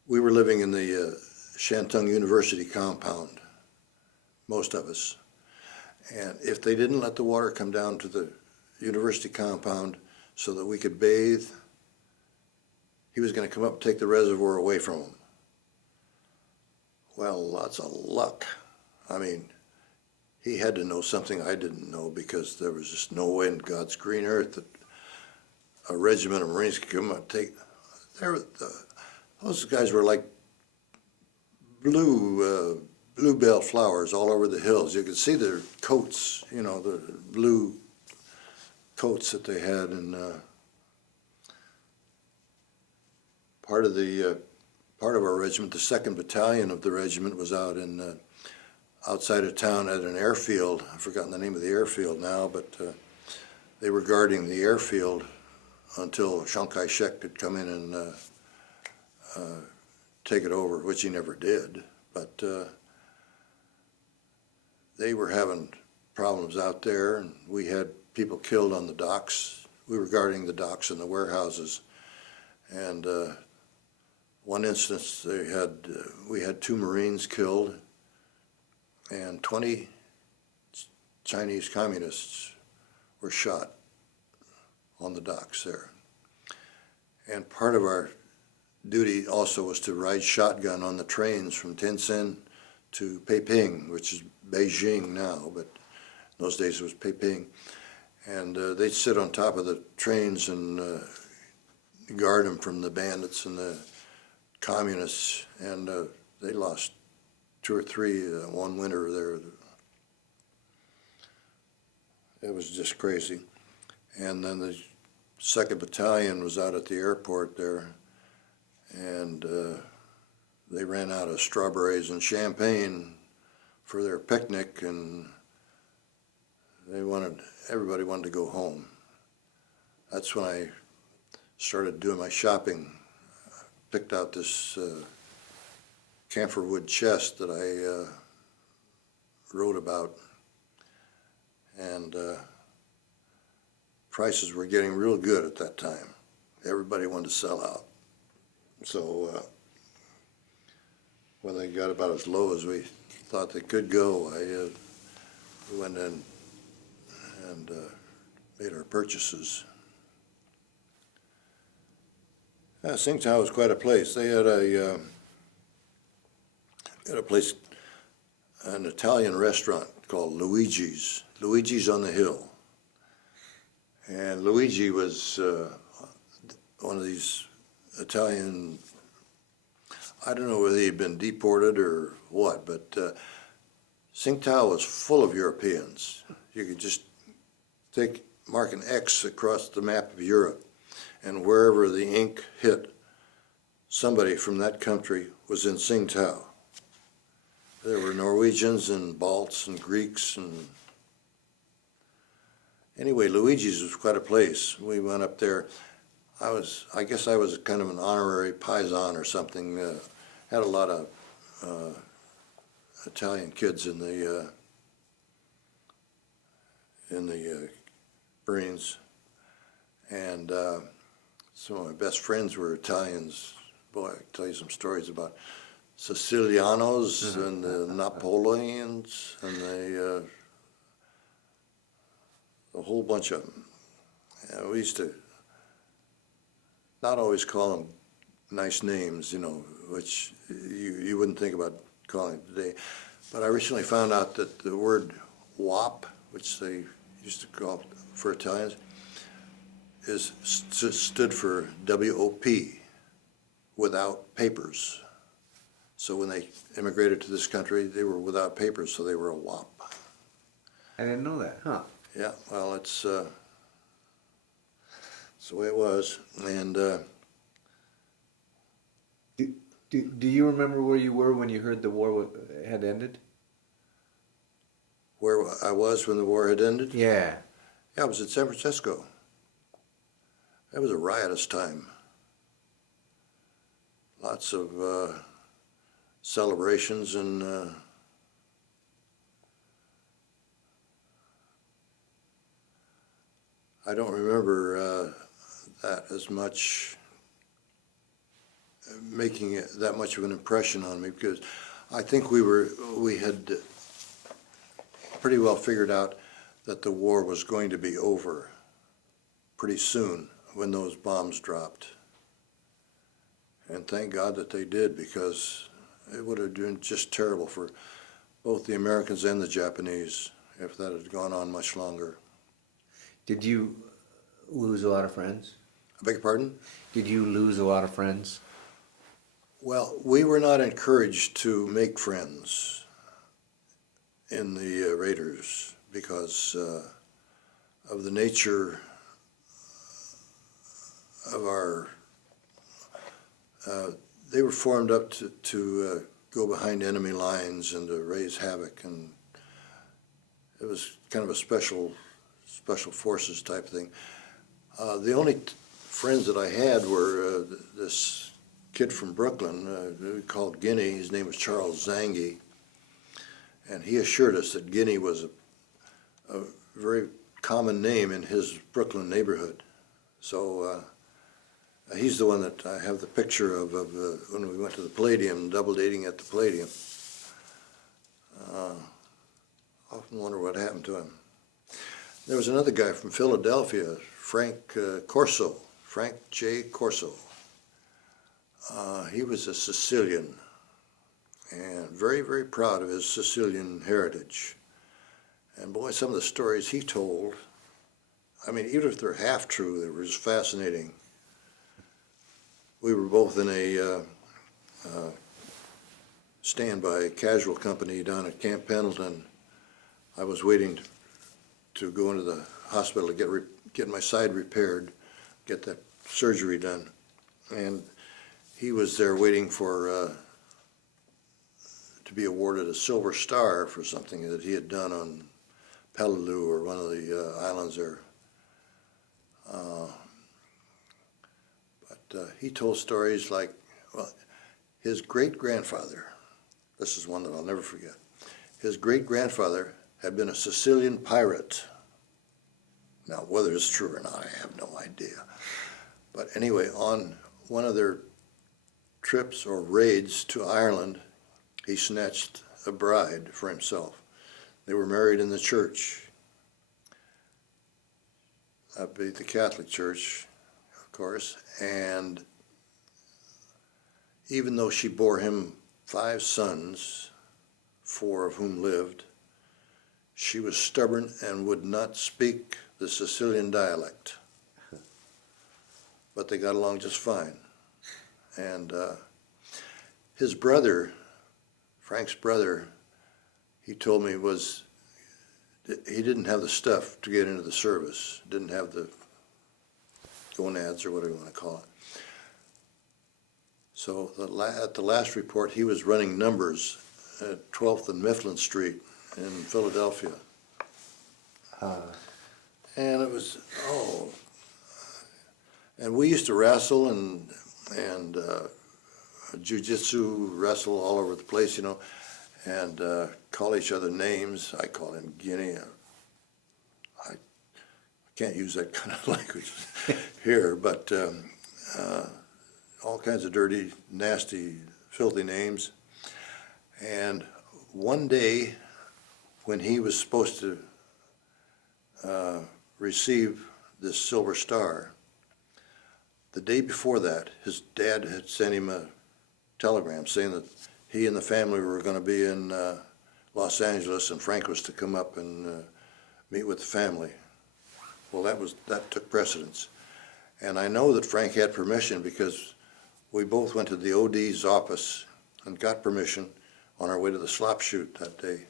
we were living in the Shantung University compound, most of us, and if they didn't let the water come down to the university compound so that we could bathe, he was going to come up and take the reservoir away from them. Well, lots of luck. I mean, he had to know something I didn't know, because there was just no way in God's green earth that a regiment of Marines could come up and take. Those guys were like bluebell flowers all over the hills. You could see their coats, the blue coats that they had, and part of our regiment, the 2nd Battalion of the regiment, was out in outside of town at an airfield. I've forgotten the name of the airfield now, but they were guarding the airfield until Chiang Kai-shek could come in and take it over, which he never did. But they were having problems out there, and we had people killed on the docks. We were guarding the docks and the warehouses, and one instance we had 2 Marines killed, and 20 Chinese communists were shot on the docks there. And part of our duty also was to ride shotgun on the trains from Tientsin to Peiping, which is Beijing now, but in those days it was Peiping. And they'd sit on top of the trains and guard them from the bandits and the communists, and they lost 2 or 3 one winter there. It was just crazy. And then the 2nd Battalion was out at the airport there, and they ran out of strawberries and champagne for their picnic, and everybody wanted to go home. That's when I started doing my shopping. I picked out this camphor wood chest that I wrote about, and prices were getting real good at that time. Everybody wanted to sell out. So when they got about as low as we thought they could go, I went in and made our purchases. Tsingtao was quite a place. They had a place, an Italian restaurant called Luigi's on the Hill. And Luigi was one of these Italian, I don't know whether he'd been deported or what, but Tsingtao was full of Europeans. You could just mark an X across the map of Europe, and wherever the ink hit, somebody from that country was in Tsingtao. There were Norwegians and Balts and Greeks, and anyway, Luigi's was quite a place. We went up there. I guess I was kind of an honorary paisan or something. Had a lot of Italian kids in the Marines, and some of my best friends were Italians. Boy, I can tell you some stories about Sicilianos and the Napoleons and a whole bunch of them. We used to not always call them nice names, which you wouldn't think about calling it today. But I recently found out that the word WAP, which they used to call for Italians, stood for WOP, without papers. So when they immigrated to this country, they were without papers, so they were a WAP. I didn't know that, huh? Yeah, well, it's the way it was. And Do you remember where you were when you heard the war had ended? where I was when the war had ended? Yeah. Yeah, I was in San Francisco. It was a riotous time. Lots of celebrations and I don't remember that as much, making it that much of an impression on me, because I think we had pretty well figured out that the war was going to be over pretty soon when those bombs dropped. And thank God that they did, because it would have been just terrible for both the Americans and the Japanese if that had gone on much longer. Did you lose a lot of friends? I beg your pardon? Did you lose a lot of friends? Well, we were not encouraged to make friends in the Raiders because of the nature of our, they were formed up to go behind enemy lines and to raise havoc, and it was kind of a special forces type thing. The only friends that I had were this kid from Brooklyn called Guinea. His name was Charles Zangi, and he assured us that Guinea was a very common name in his Brooklyn neighborhood. So he's the one that I have the picture of when we went to the Palladium, double dating at the Palladium. Often wonder what happened to him. There was another guy from Philadelphia, Frank Corso, Frank J. Corso. He was a Sicilian and very, very proud of his Sicilian heritage. And boy, some of the stories he told, I mean, even if they're half true, they were just fascinating. We were both in a standby casual company down at Camp Pendleton. I was waiting to go into the hospital to get my side repaired, get that surgery done. And he was there waiting for to be awarded a Silver Star for something that he had done on Peleliu, or one of the islands there. But he told stories like, well, his great-grandfather, this is one that I'll never forget, his great-grandfather had been a Sicilian pirate. Now, whether it's true or not, I have no idea. But anyway, on one of their trips or raids to Ireland, he snatched a bride for himself. They were married in the church. That'd be the Catholic Church, of course. And even though she bore him 5 sons, 4 of whom lived, she was stubborn and would not speak the Sicilian dialect. But they got along just fine. And his brother, Frank's brother, he told me he didn't have the stuff to get into the service, didn't have the gonads or whatever you want to call it. So at the last report, he was running numbers at 12th and Mifflin Street in Philadelphia. And it was, and we used to wrestle and jiu-jitsu, wrestle all over the place, and call each other names. I call him Guinea. I can't use that kind of language here, but all kinds of dirty, nasty, filthy names. And one day, when he was supposed to receive this Silver Star, The day before that, his dad had sent him a telegram saying that he and the family were going to be in Los Angeles, and Frank was to come up and meet with the family. Well, that took precedence. And I know that Frank had permission because we both went to the OD's office and got permission on our way to the slop shoot that day.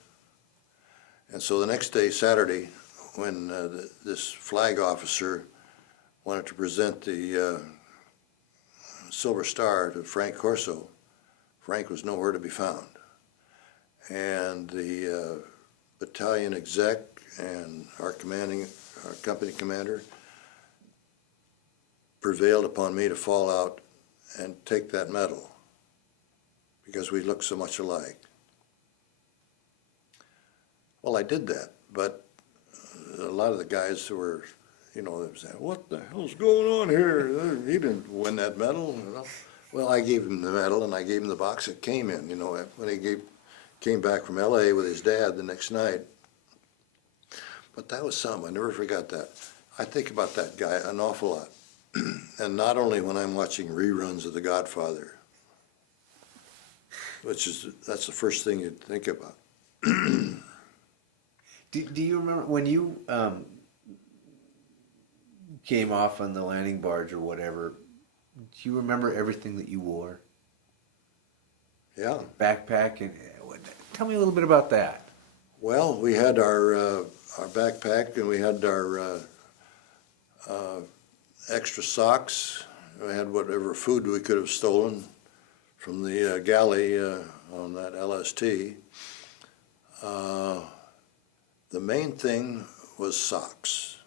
And so the next day, Saturday, when this flag officer wanted to present the Silver Star to Frank Corso, Frank was nowhere to be found. And the battalion exec and our company commander prevailed upon me to fall out and take that medal because we looked so much alike. Well, I did that, but a lot of the guys who were, they were saying, what the hell's going on here? He didn't win that medal. Well, I gave him the medal, and I gave him the box it came in, when he came back from L.A. with his dad the next night. But that was something. I never forgot that. I think about that guy an awful lot. And not only when I'm watching reruns of The Godfather, that's the first thing you'd think about. Do you remember when you came off on the landing barge or whatever, do you remember everything that you wore? Yeah. Backpack, and tell me a little bit about that. Well, we had our backpack, and we had our extra socks. We had whatever food we could have stolen from the galley on that LST. The main thing was socks.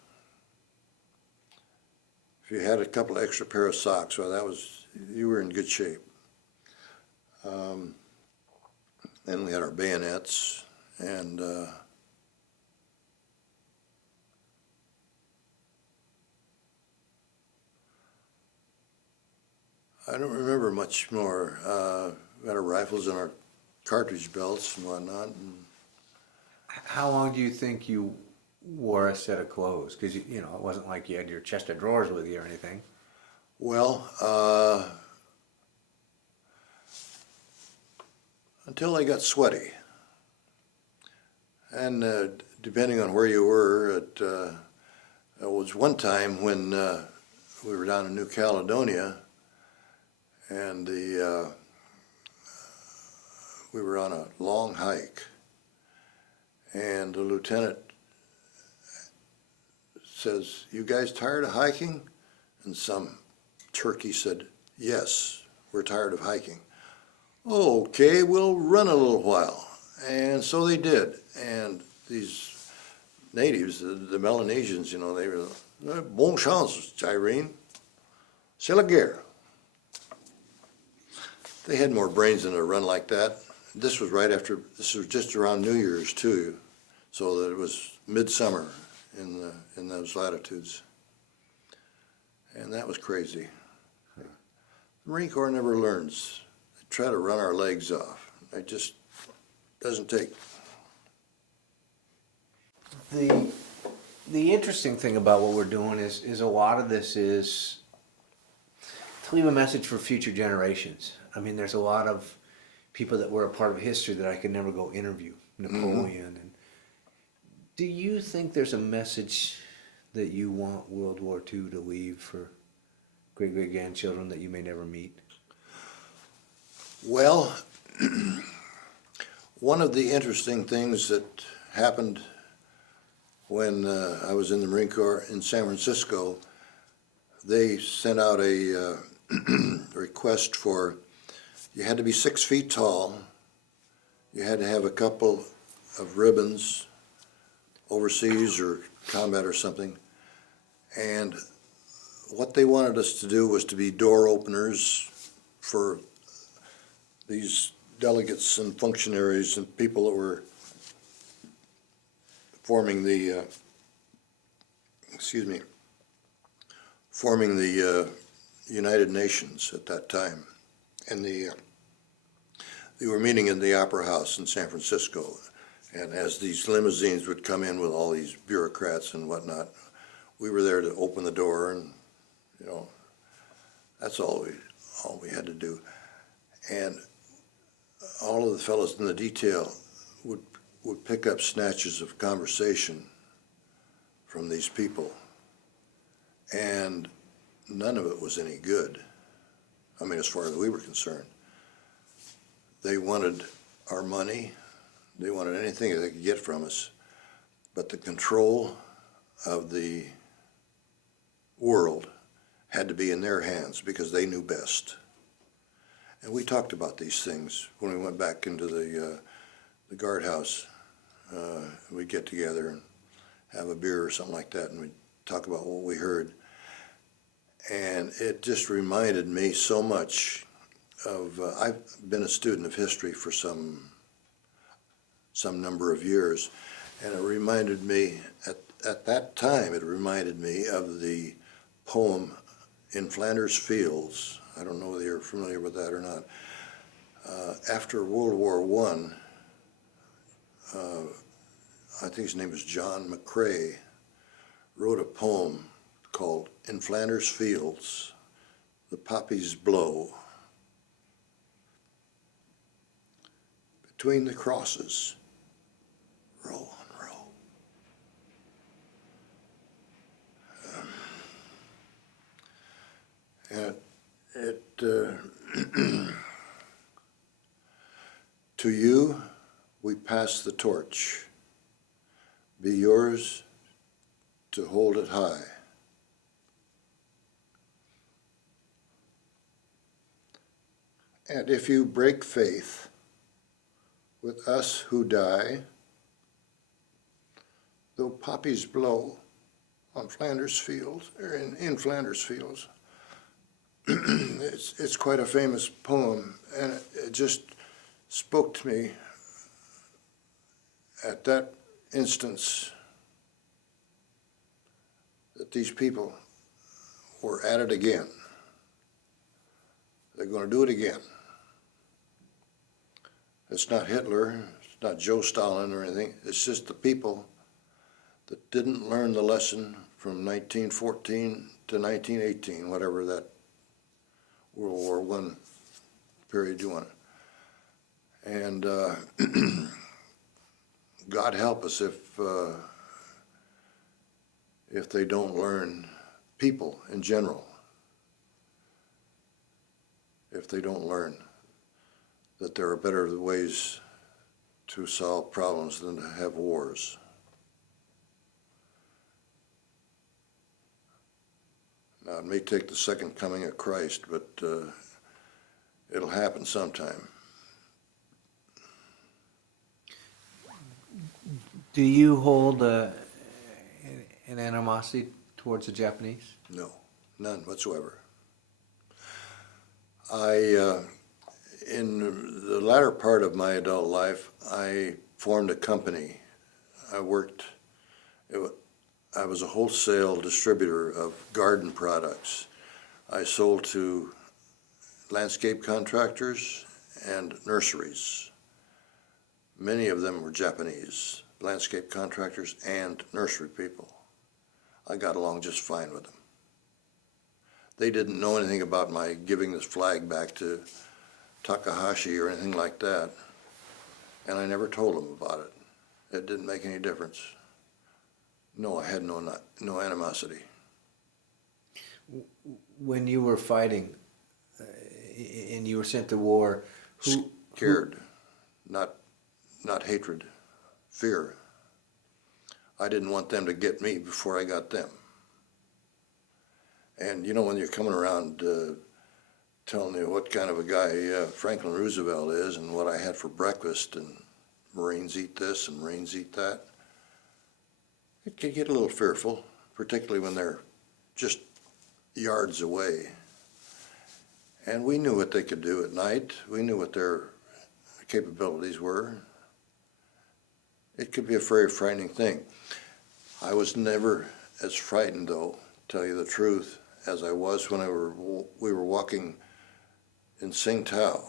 If you had a couple of extra pair of socks, well, you were in good shape. Then we had our bayonets, and I don't remember much more. We had our rifles and our cartridge belts and whatnot. How long do you think you wore a set of clothes? Because it wasn't like you had your chest of drawers with you or anything. Well, until I got sweaty. And depending on where you were, it was one time when we were down in New Caledonia, and we were on a long hike, and the lieutenant says, "You guys tired of hiking?" And some turkey said, "Yes, we're tired of hiking." "Okay, we'll run a little while." And so they did. And these natives, the Melanesians, they were, "Bonne chance, Irene. C'est la guerre." They had more brains than to run like that. This was just around New Year's too, so that it was midsummer in those latitudes. And that was crazy. The Marine Corps never learns. They try to run our legs off. It just doesn't take. The interesting thing about what we're doing is a lot of this is to leave a message for future generations. I mean, there's a lot of people that were a part of history that I could never go interview. Napoleon. Mm-hmm. And do you think there's a message that you want World War II to leave for great-great-grandchildren that you may never meet? Well, one of the interesting things that happened when I was in the Marine Corps in San Francisco, they sent out a request for, you had to be 6 feet tall, you had to have a couple of ribbons overseas or combat or something, and what they wanted us to do was to be door openers for these delegates and functionaries and people that were forming the United Nations at that time. And they were meeting in the Opera House in San Francisco. And as these limousines would come in with all these bureaucrats and whatnot, we were there to open the door and, That's all we had to do. And all of the fellows in the detail would pick up snatches of conversation from these people, and none of it was any good. I mean, as far as we were concerned. They wanted our money. They wanted anything they could get from us. But the control of the world had to be in their hands because they knew best. And we talked about these things when we went back into the guardhouse. We'd get together and have a beer or something like that, and we'd talk about what we heard. And it just reminded me so much of, I've been a student of history for some number of years, and it reminded me, at that time, it reminded me of the poem In Flanders Fields. I don't know whether you're familiar with that or not. After World War I think his name is John McCrae, wrote a poem called In Flanders Fields, the poppies blow. Between the crosses, row on row. And to you, we pass the torch. Be yours to hold it high. And if you break faith with us who die, though poppies blow on Flanders Fields, or in Flanders Fields, it's quite a famous poem, and it just spoke to me at that instance that these people were at it again. They're going to do it again. It's not Hitler, it's not Joe Stalin or anything. It's just the people that didn't learn the lesson from 1914 to 1918, whatever that World War I period you want. And God help us if they don't learn people in general. If they don't learn that there are better ways to solve problems than to have wars. Now, it may take the second coming of Christ, but it'll happen sometime. Do you hold an animosity towards the Japanese? No, none whatsoever. In the latter part of my adult life, I formed a company. I was a wholesale distributor of garden products. I sold to landscape contractors and nurseries. Many of them were Japanese, landscape contractors and nursery people. I got along just fine with them. They didn't know anything about my giving this flag back to Takahashi or anything like that, and I never told them about it. It didn't make any difference. No, I had no animosity. When you were fighting and you were sent to war, Scared, not hatred, fear. I didn't want them to get me before I got them. And you know, when you're coming around telling you what kind of a guy Franklin Roosevelt is and what I had for breakfast, and Marines eat this and Marines eat that, it can get a little fearful, particularly when they're just yards away. And we knew what they could do at night. We knew what their capabilities were. It could be a very frightening thing. I was never as frightened, though, to tell you the truth, as I was when we were walking in Tsingtao.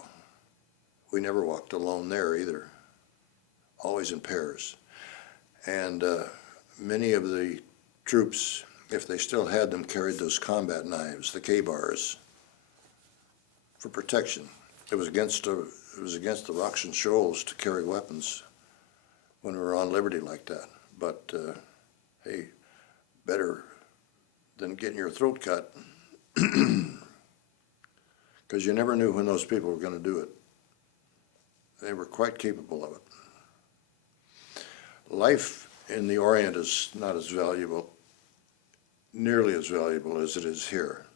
We never walked alone there either, always in pairs. And many of the troops, if they still had them, carried those combat knives, the K-bars. for protection. It was against the rocks and shoals to carry weapons when we were on liberty like that. But hey, better than getting your throat cut, because you never knew when those people were going to do it. They were quite capable of it. Life in the Orient is not as valuable, nearly as valuable as it is here.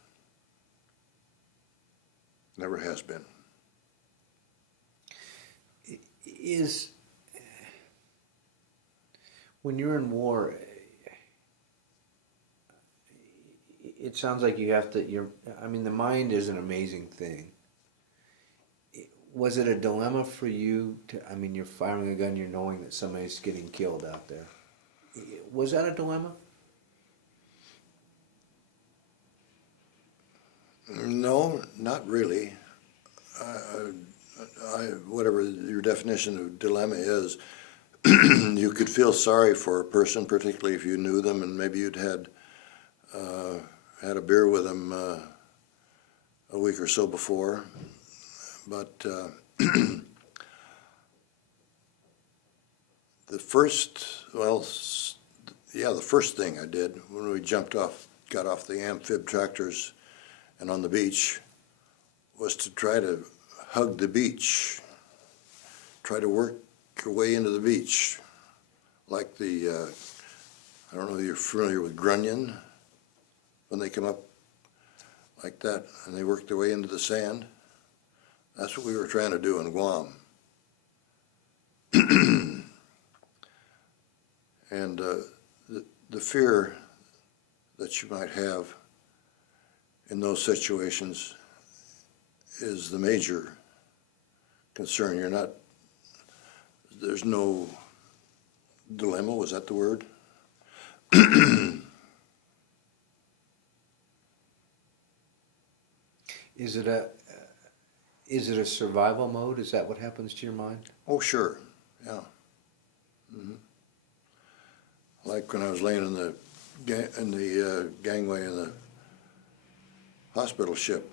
Never has been. When you're in war, it sounds like you have to, the mind is an amazing thing. Was it a dilemma for you you're firing a gun, you're knowing that somebody's getting killed out there. Was that a dilemma? No, not really. Whatever your definition of dilemma is, you could feel sorry for a person, particularly if you knew them and maybe you'd had a beer with them a week or so before. But the first thing I did when we got off the amphib tractors and on the beach was to try to hug the beach, try to work your way into the beach, like I don't know if you're familiar with grunion, when they come up like that and they work their way into the sand. That's what we were trying to do in Guam. And the fear that you might have in those situations is the major concern. There's no dilemma, was that the word? Is it a survival mode? Is that what happens to your mind? Oh, sure, yeah. Mm-hmm. Like when I was laying in the gangway in the hospital ship,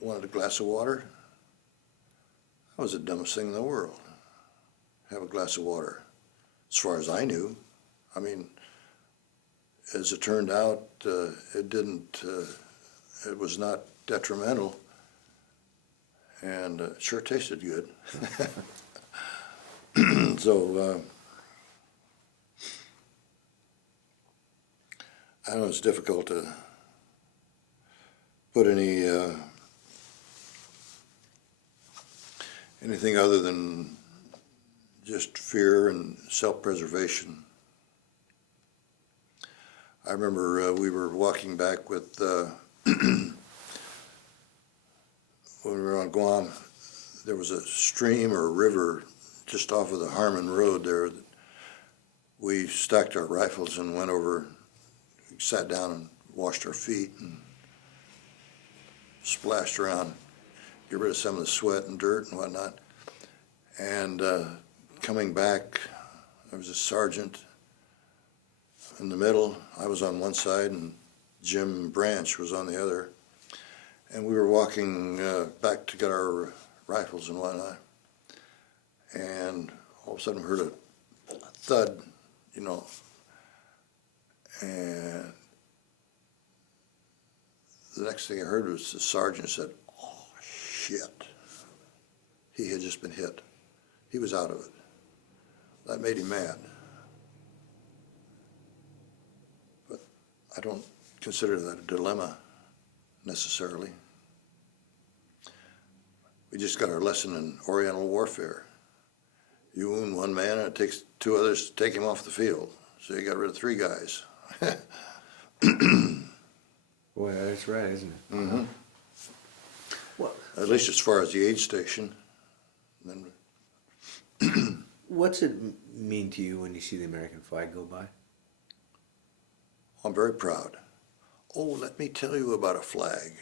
wanted a glass of water. That was the dumbest thing in the world. Have a glass of water, as far as I knew. As it turned out, it was not detrimental, and it sure tasted good. So, I know it's difficult to put anything other than just fear and self-preservation. I remember we were walking back with, when we were on Guam, there was a stream or a river just off of the Harmon Road there. We stacked our rifles and went over, sat down and washed our feet and splashed around, get rid of some of the sweat and dirt and whatnot. And coming back, there was a sergeant in the middle. I was on one side and Jim Branch was on the other. And we were walking back to get our rifles and whatnot. And all of a sudden we heard a thud, and the next thing I heard was the sergeant said, "Oh, shit." He had just been hit. He was out of it. That made him mad. But I don't consider that a dilemma, necessarily. We just got our lesson in Oriental warfare. You wound one man and it takes two others to take him off the field. So you got rid of 3 guys. Boy, that's right, isn't it? Mm-hmm. Well, at least as far as the aid station. What's it mean to you when you see the American flag go by? I'm very proud. Oh, let me tell you about a flag.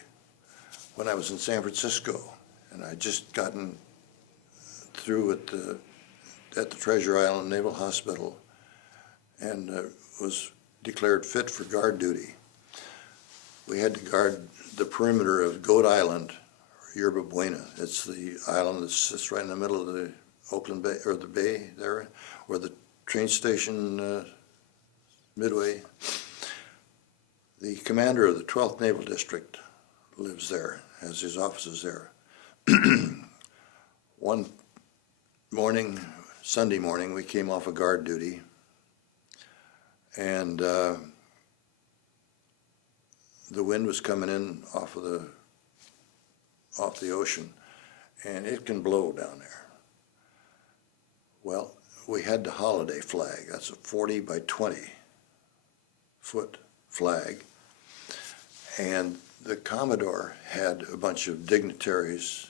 When I was in San Francisco, and I'd just gotten through at the Treasure Island Naval Hospital, and was declared fit for guard duty. We had to guard the perimeter of Goat Island, Yerba Buena. It's the island that sits right in the middle of the Oakland Bay, or the bay there, where the train station, Midway. The commander of the 12th Naval District lives there, has his offices there. One morning, Sunday morning, we came off of guard duty, and the wind was coming in off the ocean, and it can blow down there. Well, we had the holiday flag. That's a 40 by 20 foot flag, and the Commodore had a bunch of dignitaries,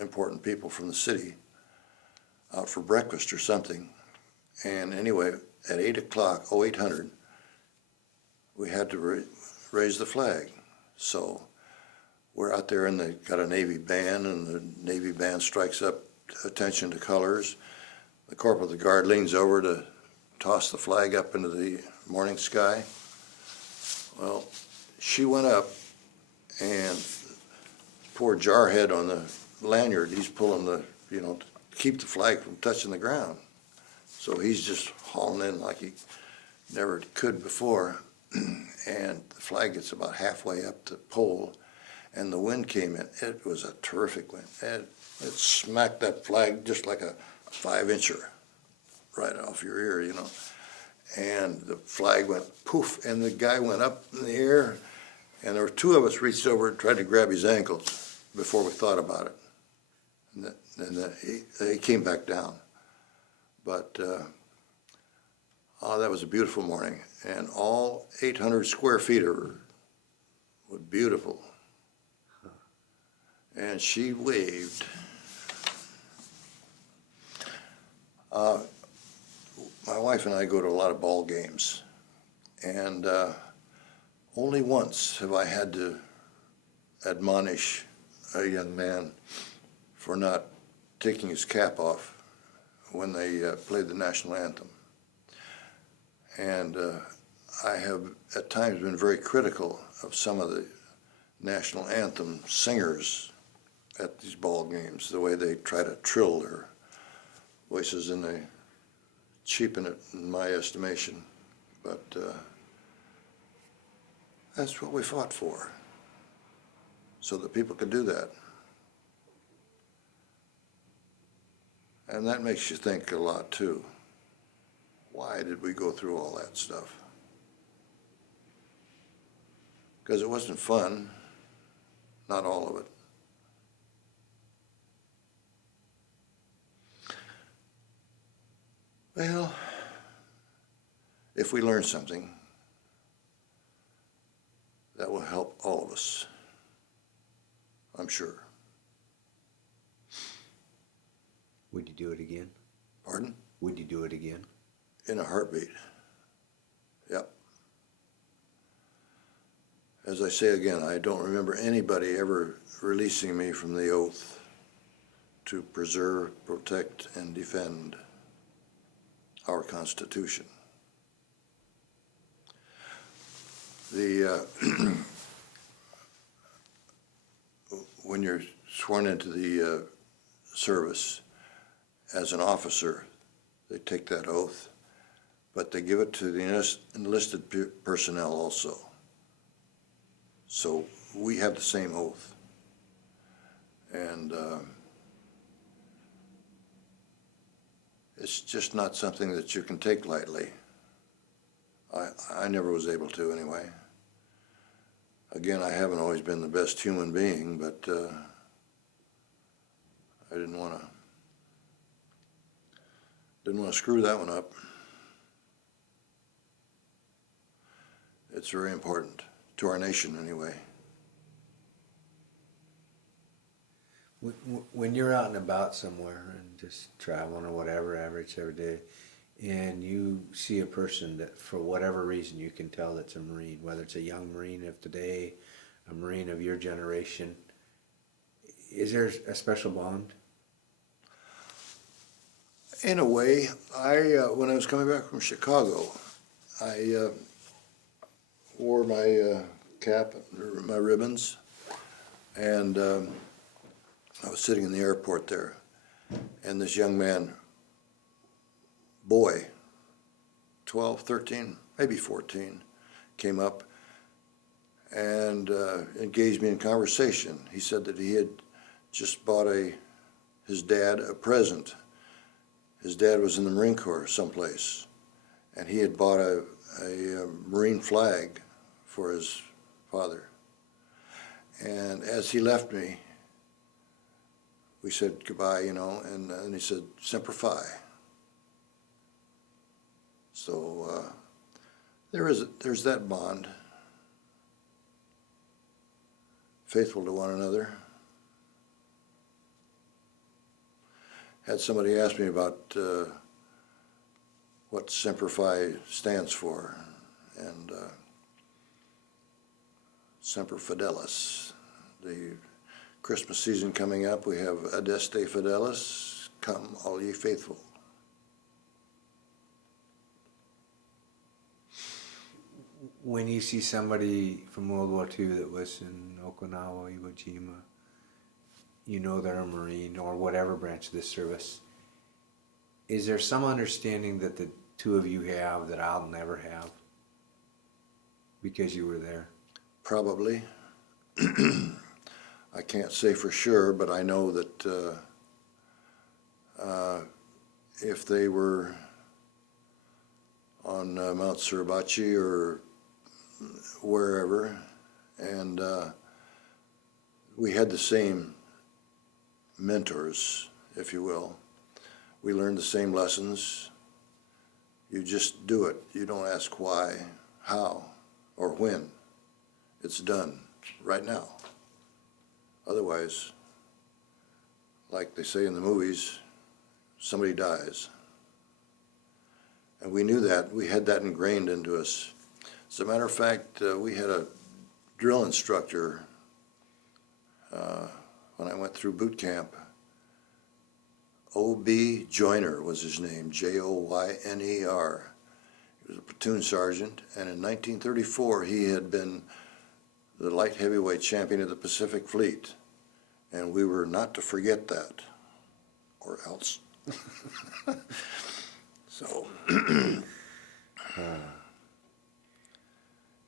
important people from the city, out for breakfast or something. And anyway, at 8 o'clock, 0800, we had to raise the flag. So we're out there, and they got a Navy band, and the Navy band strikes up attention to colors. The corporal of the guard leans over to toss the flag up into the morning sky. Well, she went up, and poor jarhead on the lanyard, he's pulling the, to keep the flag from touching the ground. So he's just hauling in like he never could before, and the flag gets about halfway up the pole, and the wind came in. It was a terrific wind. It smacked that flag just like a 5-incher right off your ear, And the flag went poof, and the guy went up in the air, and there were two of us reached over and tried to grab his ankles before we thought about it. And he came back down. But that was a beautiful morning, and all 800 square feet of her were beautiful. And she waved. My wife and I go to a lot of ball games, and only once have I had to admonish a young man for not taking his cap off when they played the national anthem. And I have at times been very critical of some of the national anthem singers at these ball games, the way they try to trill their voices, and they cheapen it in my estimation. But that's what we fought for, so that people could do that. And that makes you think a lot too. Why did we go through all that stuff? Because it wasn't fun, not all of it. Well, if we learn something, that will help all of us, I'm sure. Would you do it again? Pardon? Would you do it again? In a heartbeat. Yep. As I say again, I don't remember anybody ever releasing me from the oath to preserve, protect, and defend our Constitution. When you're sworn into the service as an officer, they take that oath, but they give it to the enlisted personnel also. So we have the same oath. And it's just not something that you can take lightly. I never was able to anyway. Again, I haven't always been the best human being, but I didn't want to screw that one up. It's very important to our nation anyway. When you're out and about somewhere and just traveling or whatever, average every day, and you see a person that for whatever reason you can tell that's a Marine, whether it's a young Marine of today, a Marine of your generation, is there a special bond? In a way, when I was coming back from Chicago, I wore my cap, my ribbons, and I was sitting in the airport there, and this young man, boy, 12, 13, maybe 14, came up and engaged me in conversation. He said that he had just bought his dad a present. His dad was in the Marine Corps someplace, and he had bought a Marine flag for his father. And as he left me, we said goodbye, you know, and he said, Semper Fi. So there's that bond. Faithful to one another. Had somebody ask me about what Semper Fi stands for, and Semper Fidelis. The Christmas season coming up, we have Adeste Fidelis, come all ye faithful. When you see somebody from World War II that was in Okinawa, Iwo Jima, you know they're a Marine or whatever branch of the service, is there some understanding that the two of you have that I'll never have because you were there? Probably. I can't say for sure, but I know that if they were on Mount Suribachi or wherever, and we had the same mentors, if you will. We learned the same lessons. You just do it. You don't ask why, how, or when. It's done right now. Otherwise, like they say in the movies, somebody dies. And we knew that. We had that ingrained into us. As a matter of fact, we had a drill instructor when I went through boot camp. O.B. Joyner was his name, Joyner. He was a platoon sergeant, and in 1934 he had been the light heavyweight champion of the Pacific Fleet, and we were not to forget that, or else. So,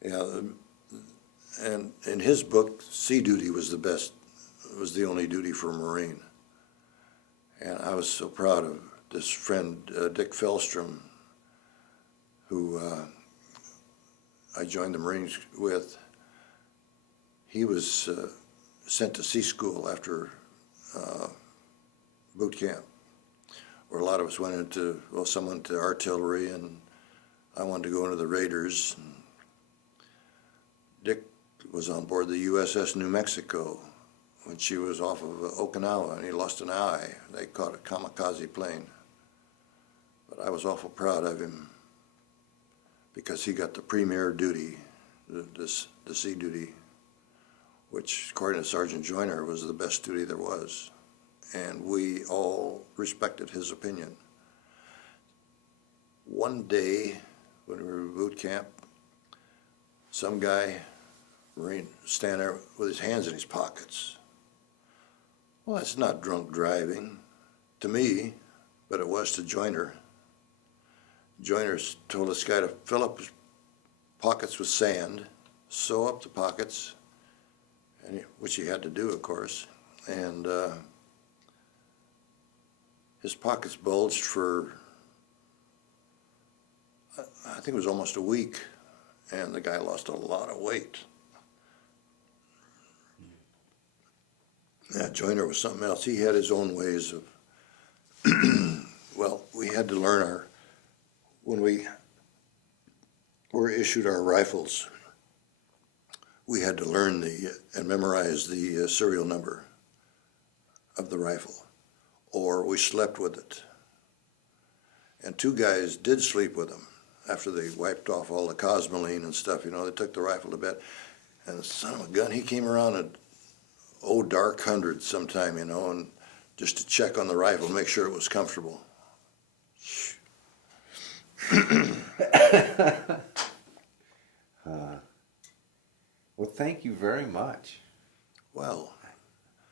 yeah, and in his book, sea duty was the best, was the only duty for a Marine. And I was so proud of this friend, Dick Fellstrom, who I joined the Marines with. He was sent to sea school after boot camp, where a lot of us went into, well, some went to artillery, and I wanted to go into the Raiders. And Dick was on board the USS New Mexico when she was off of Okinawa, and he lost an eye. They caught a kamikaze plane. But I was awful proud of him because he got the premier duty, the sea duty, which, according to Sergeant Joyner, was the best duty there was. And we all respected his opinion. One day, when we were in boot camp, some guy, Marine, stand there with his hands in his pockets. Well, that's not drunk driving to me, but it was to Joyner. Joyner told this guy to fill up his pockets with sand, sew up the pockets, which he had to do, of course, and his pockets bulged for, I think it was almost a week, and the guy lost a lot of weight. Yeah, Joyner was something else. He had his own ways of, well, we had to learn when we were issued our rifles, we had to learn and memorize the serial number of the rifle, or we slept with it. And two guys did sleep with them after they wiped off all the cosmoline and stuff, you know, they took the rifle to bed. And the son of a gun, he came around at dark 100 sometime, you know, and just to check on the rifle, make sure it was comfortable. Well, thank you very much. Well,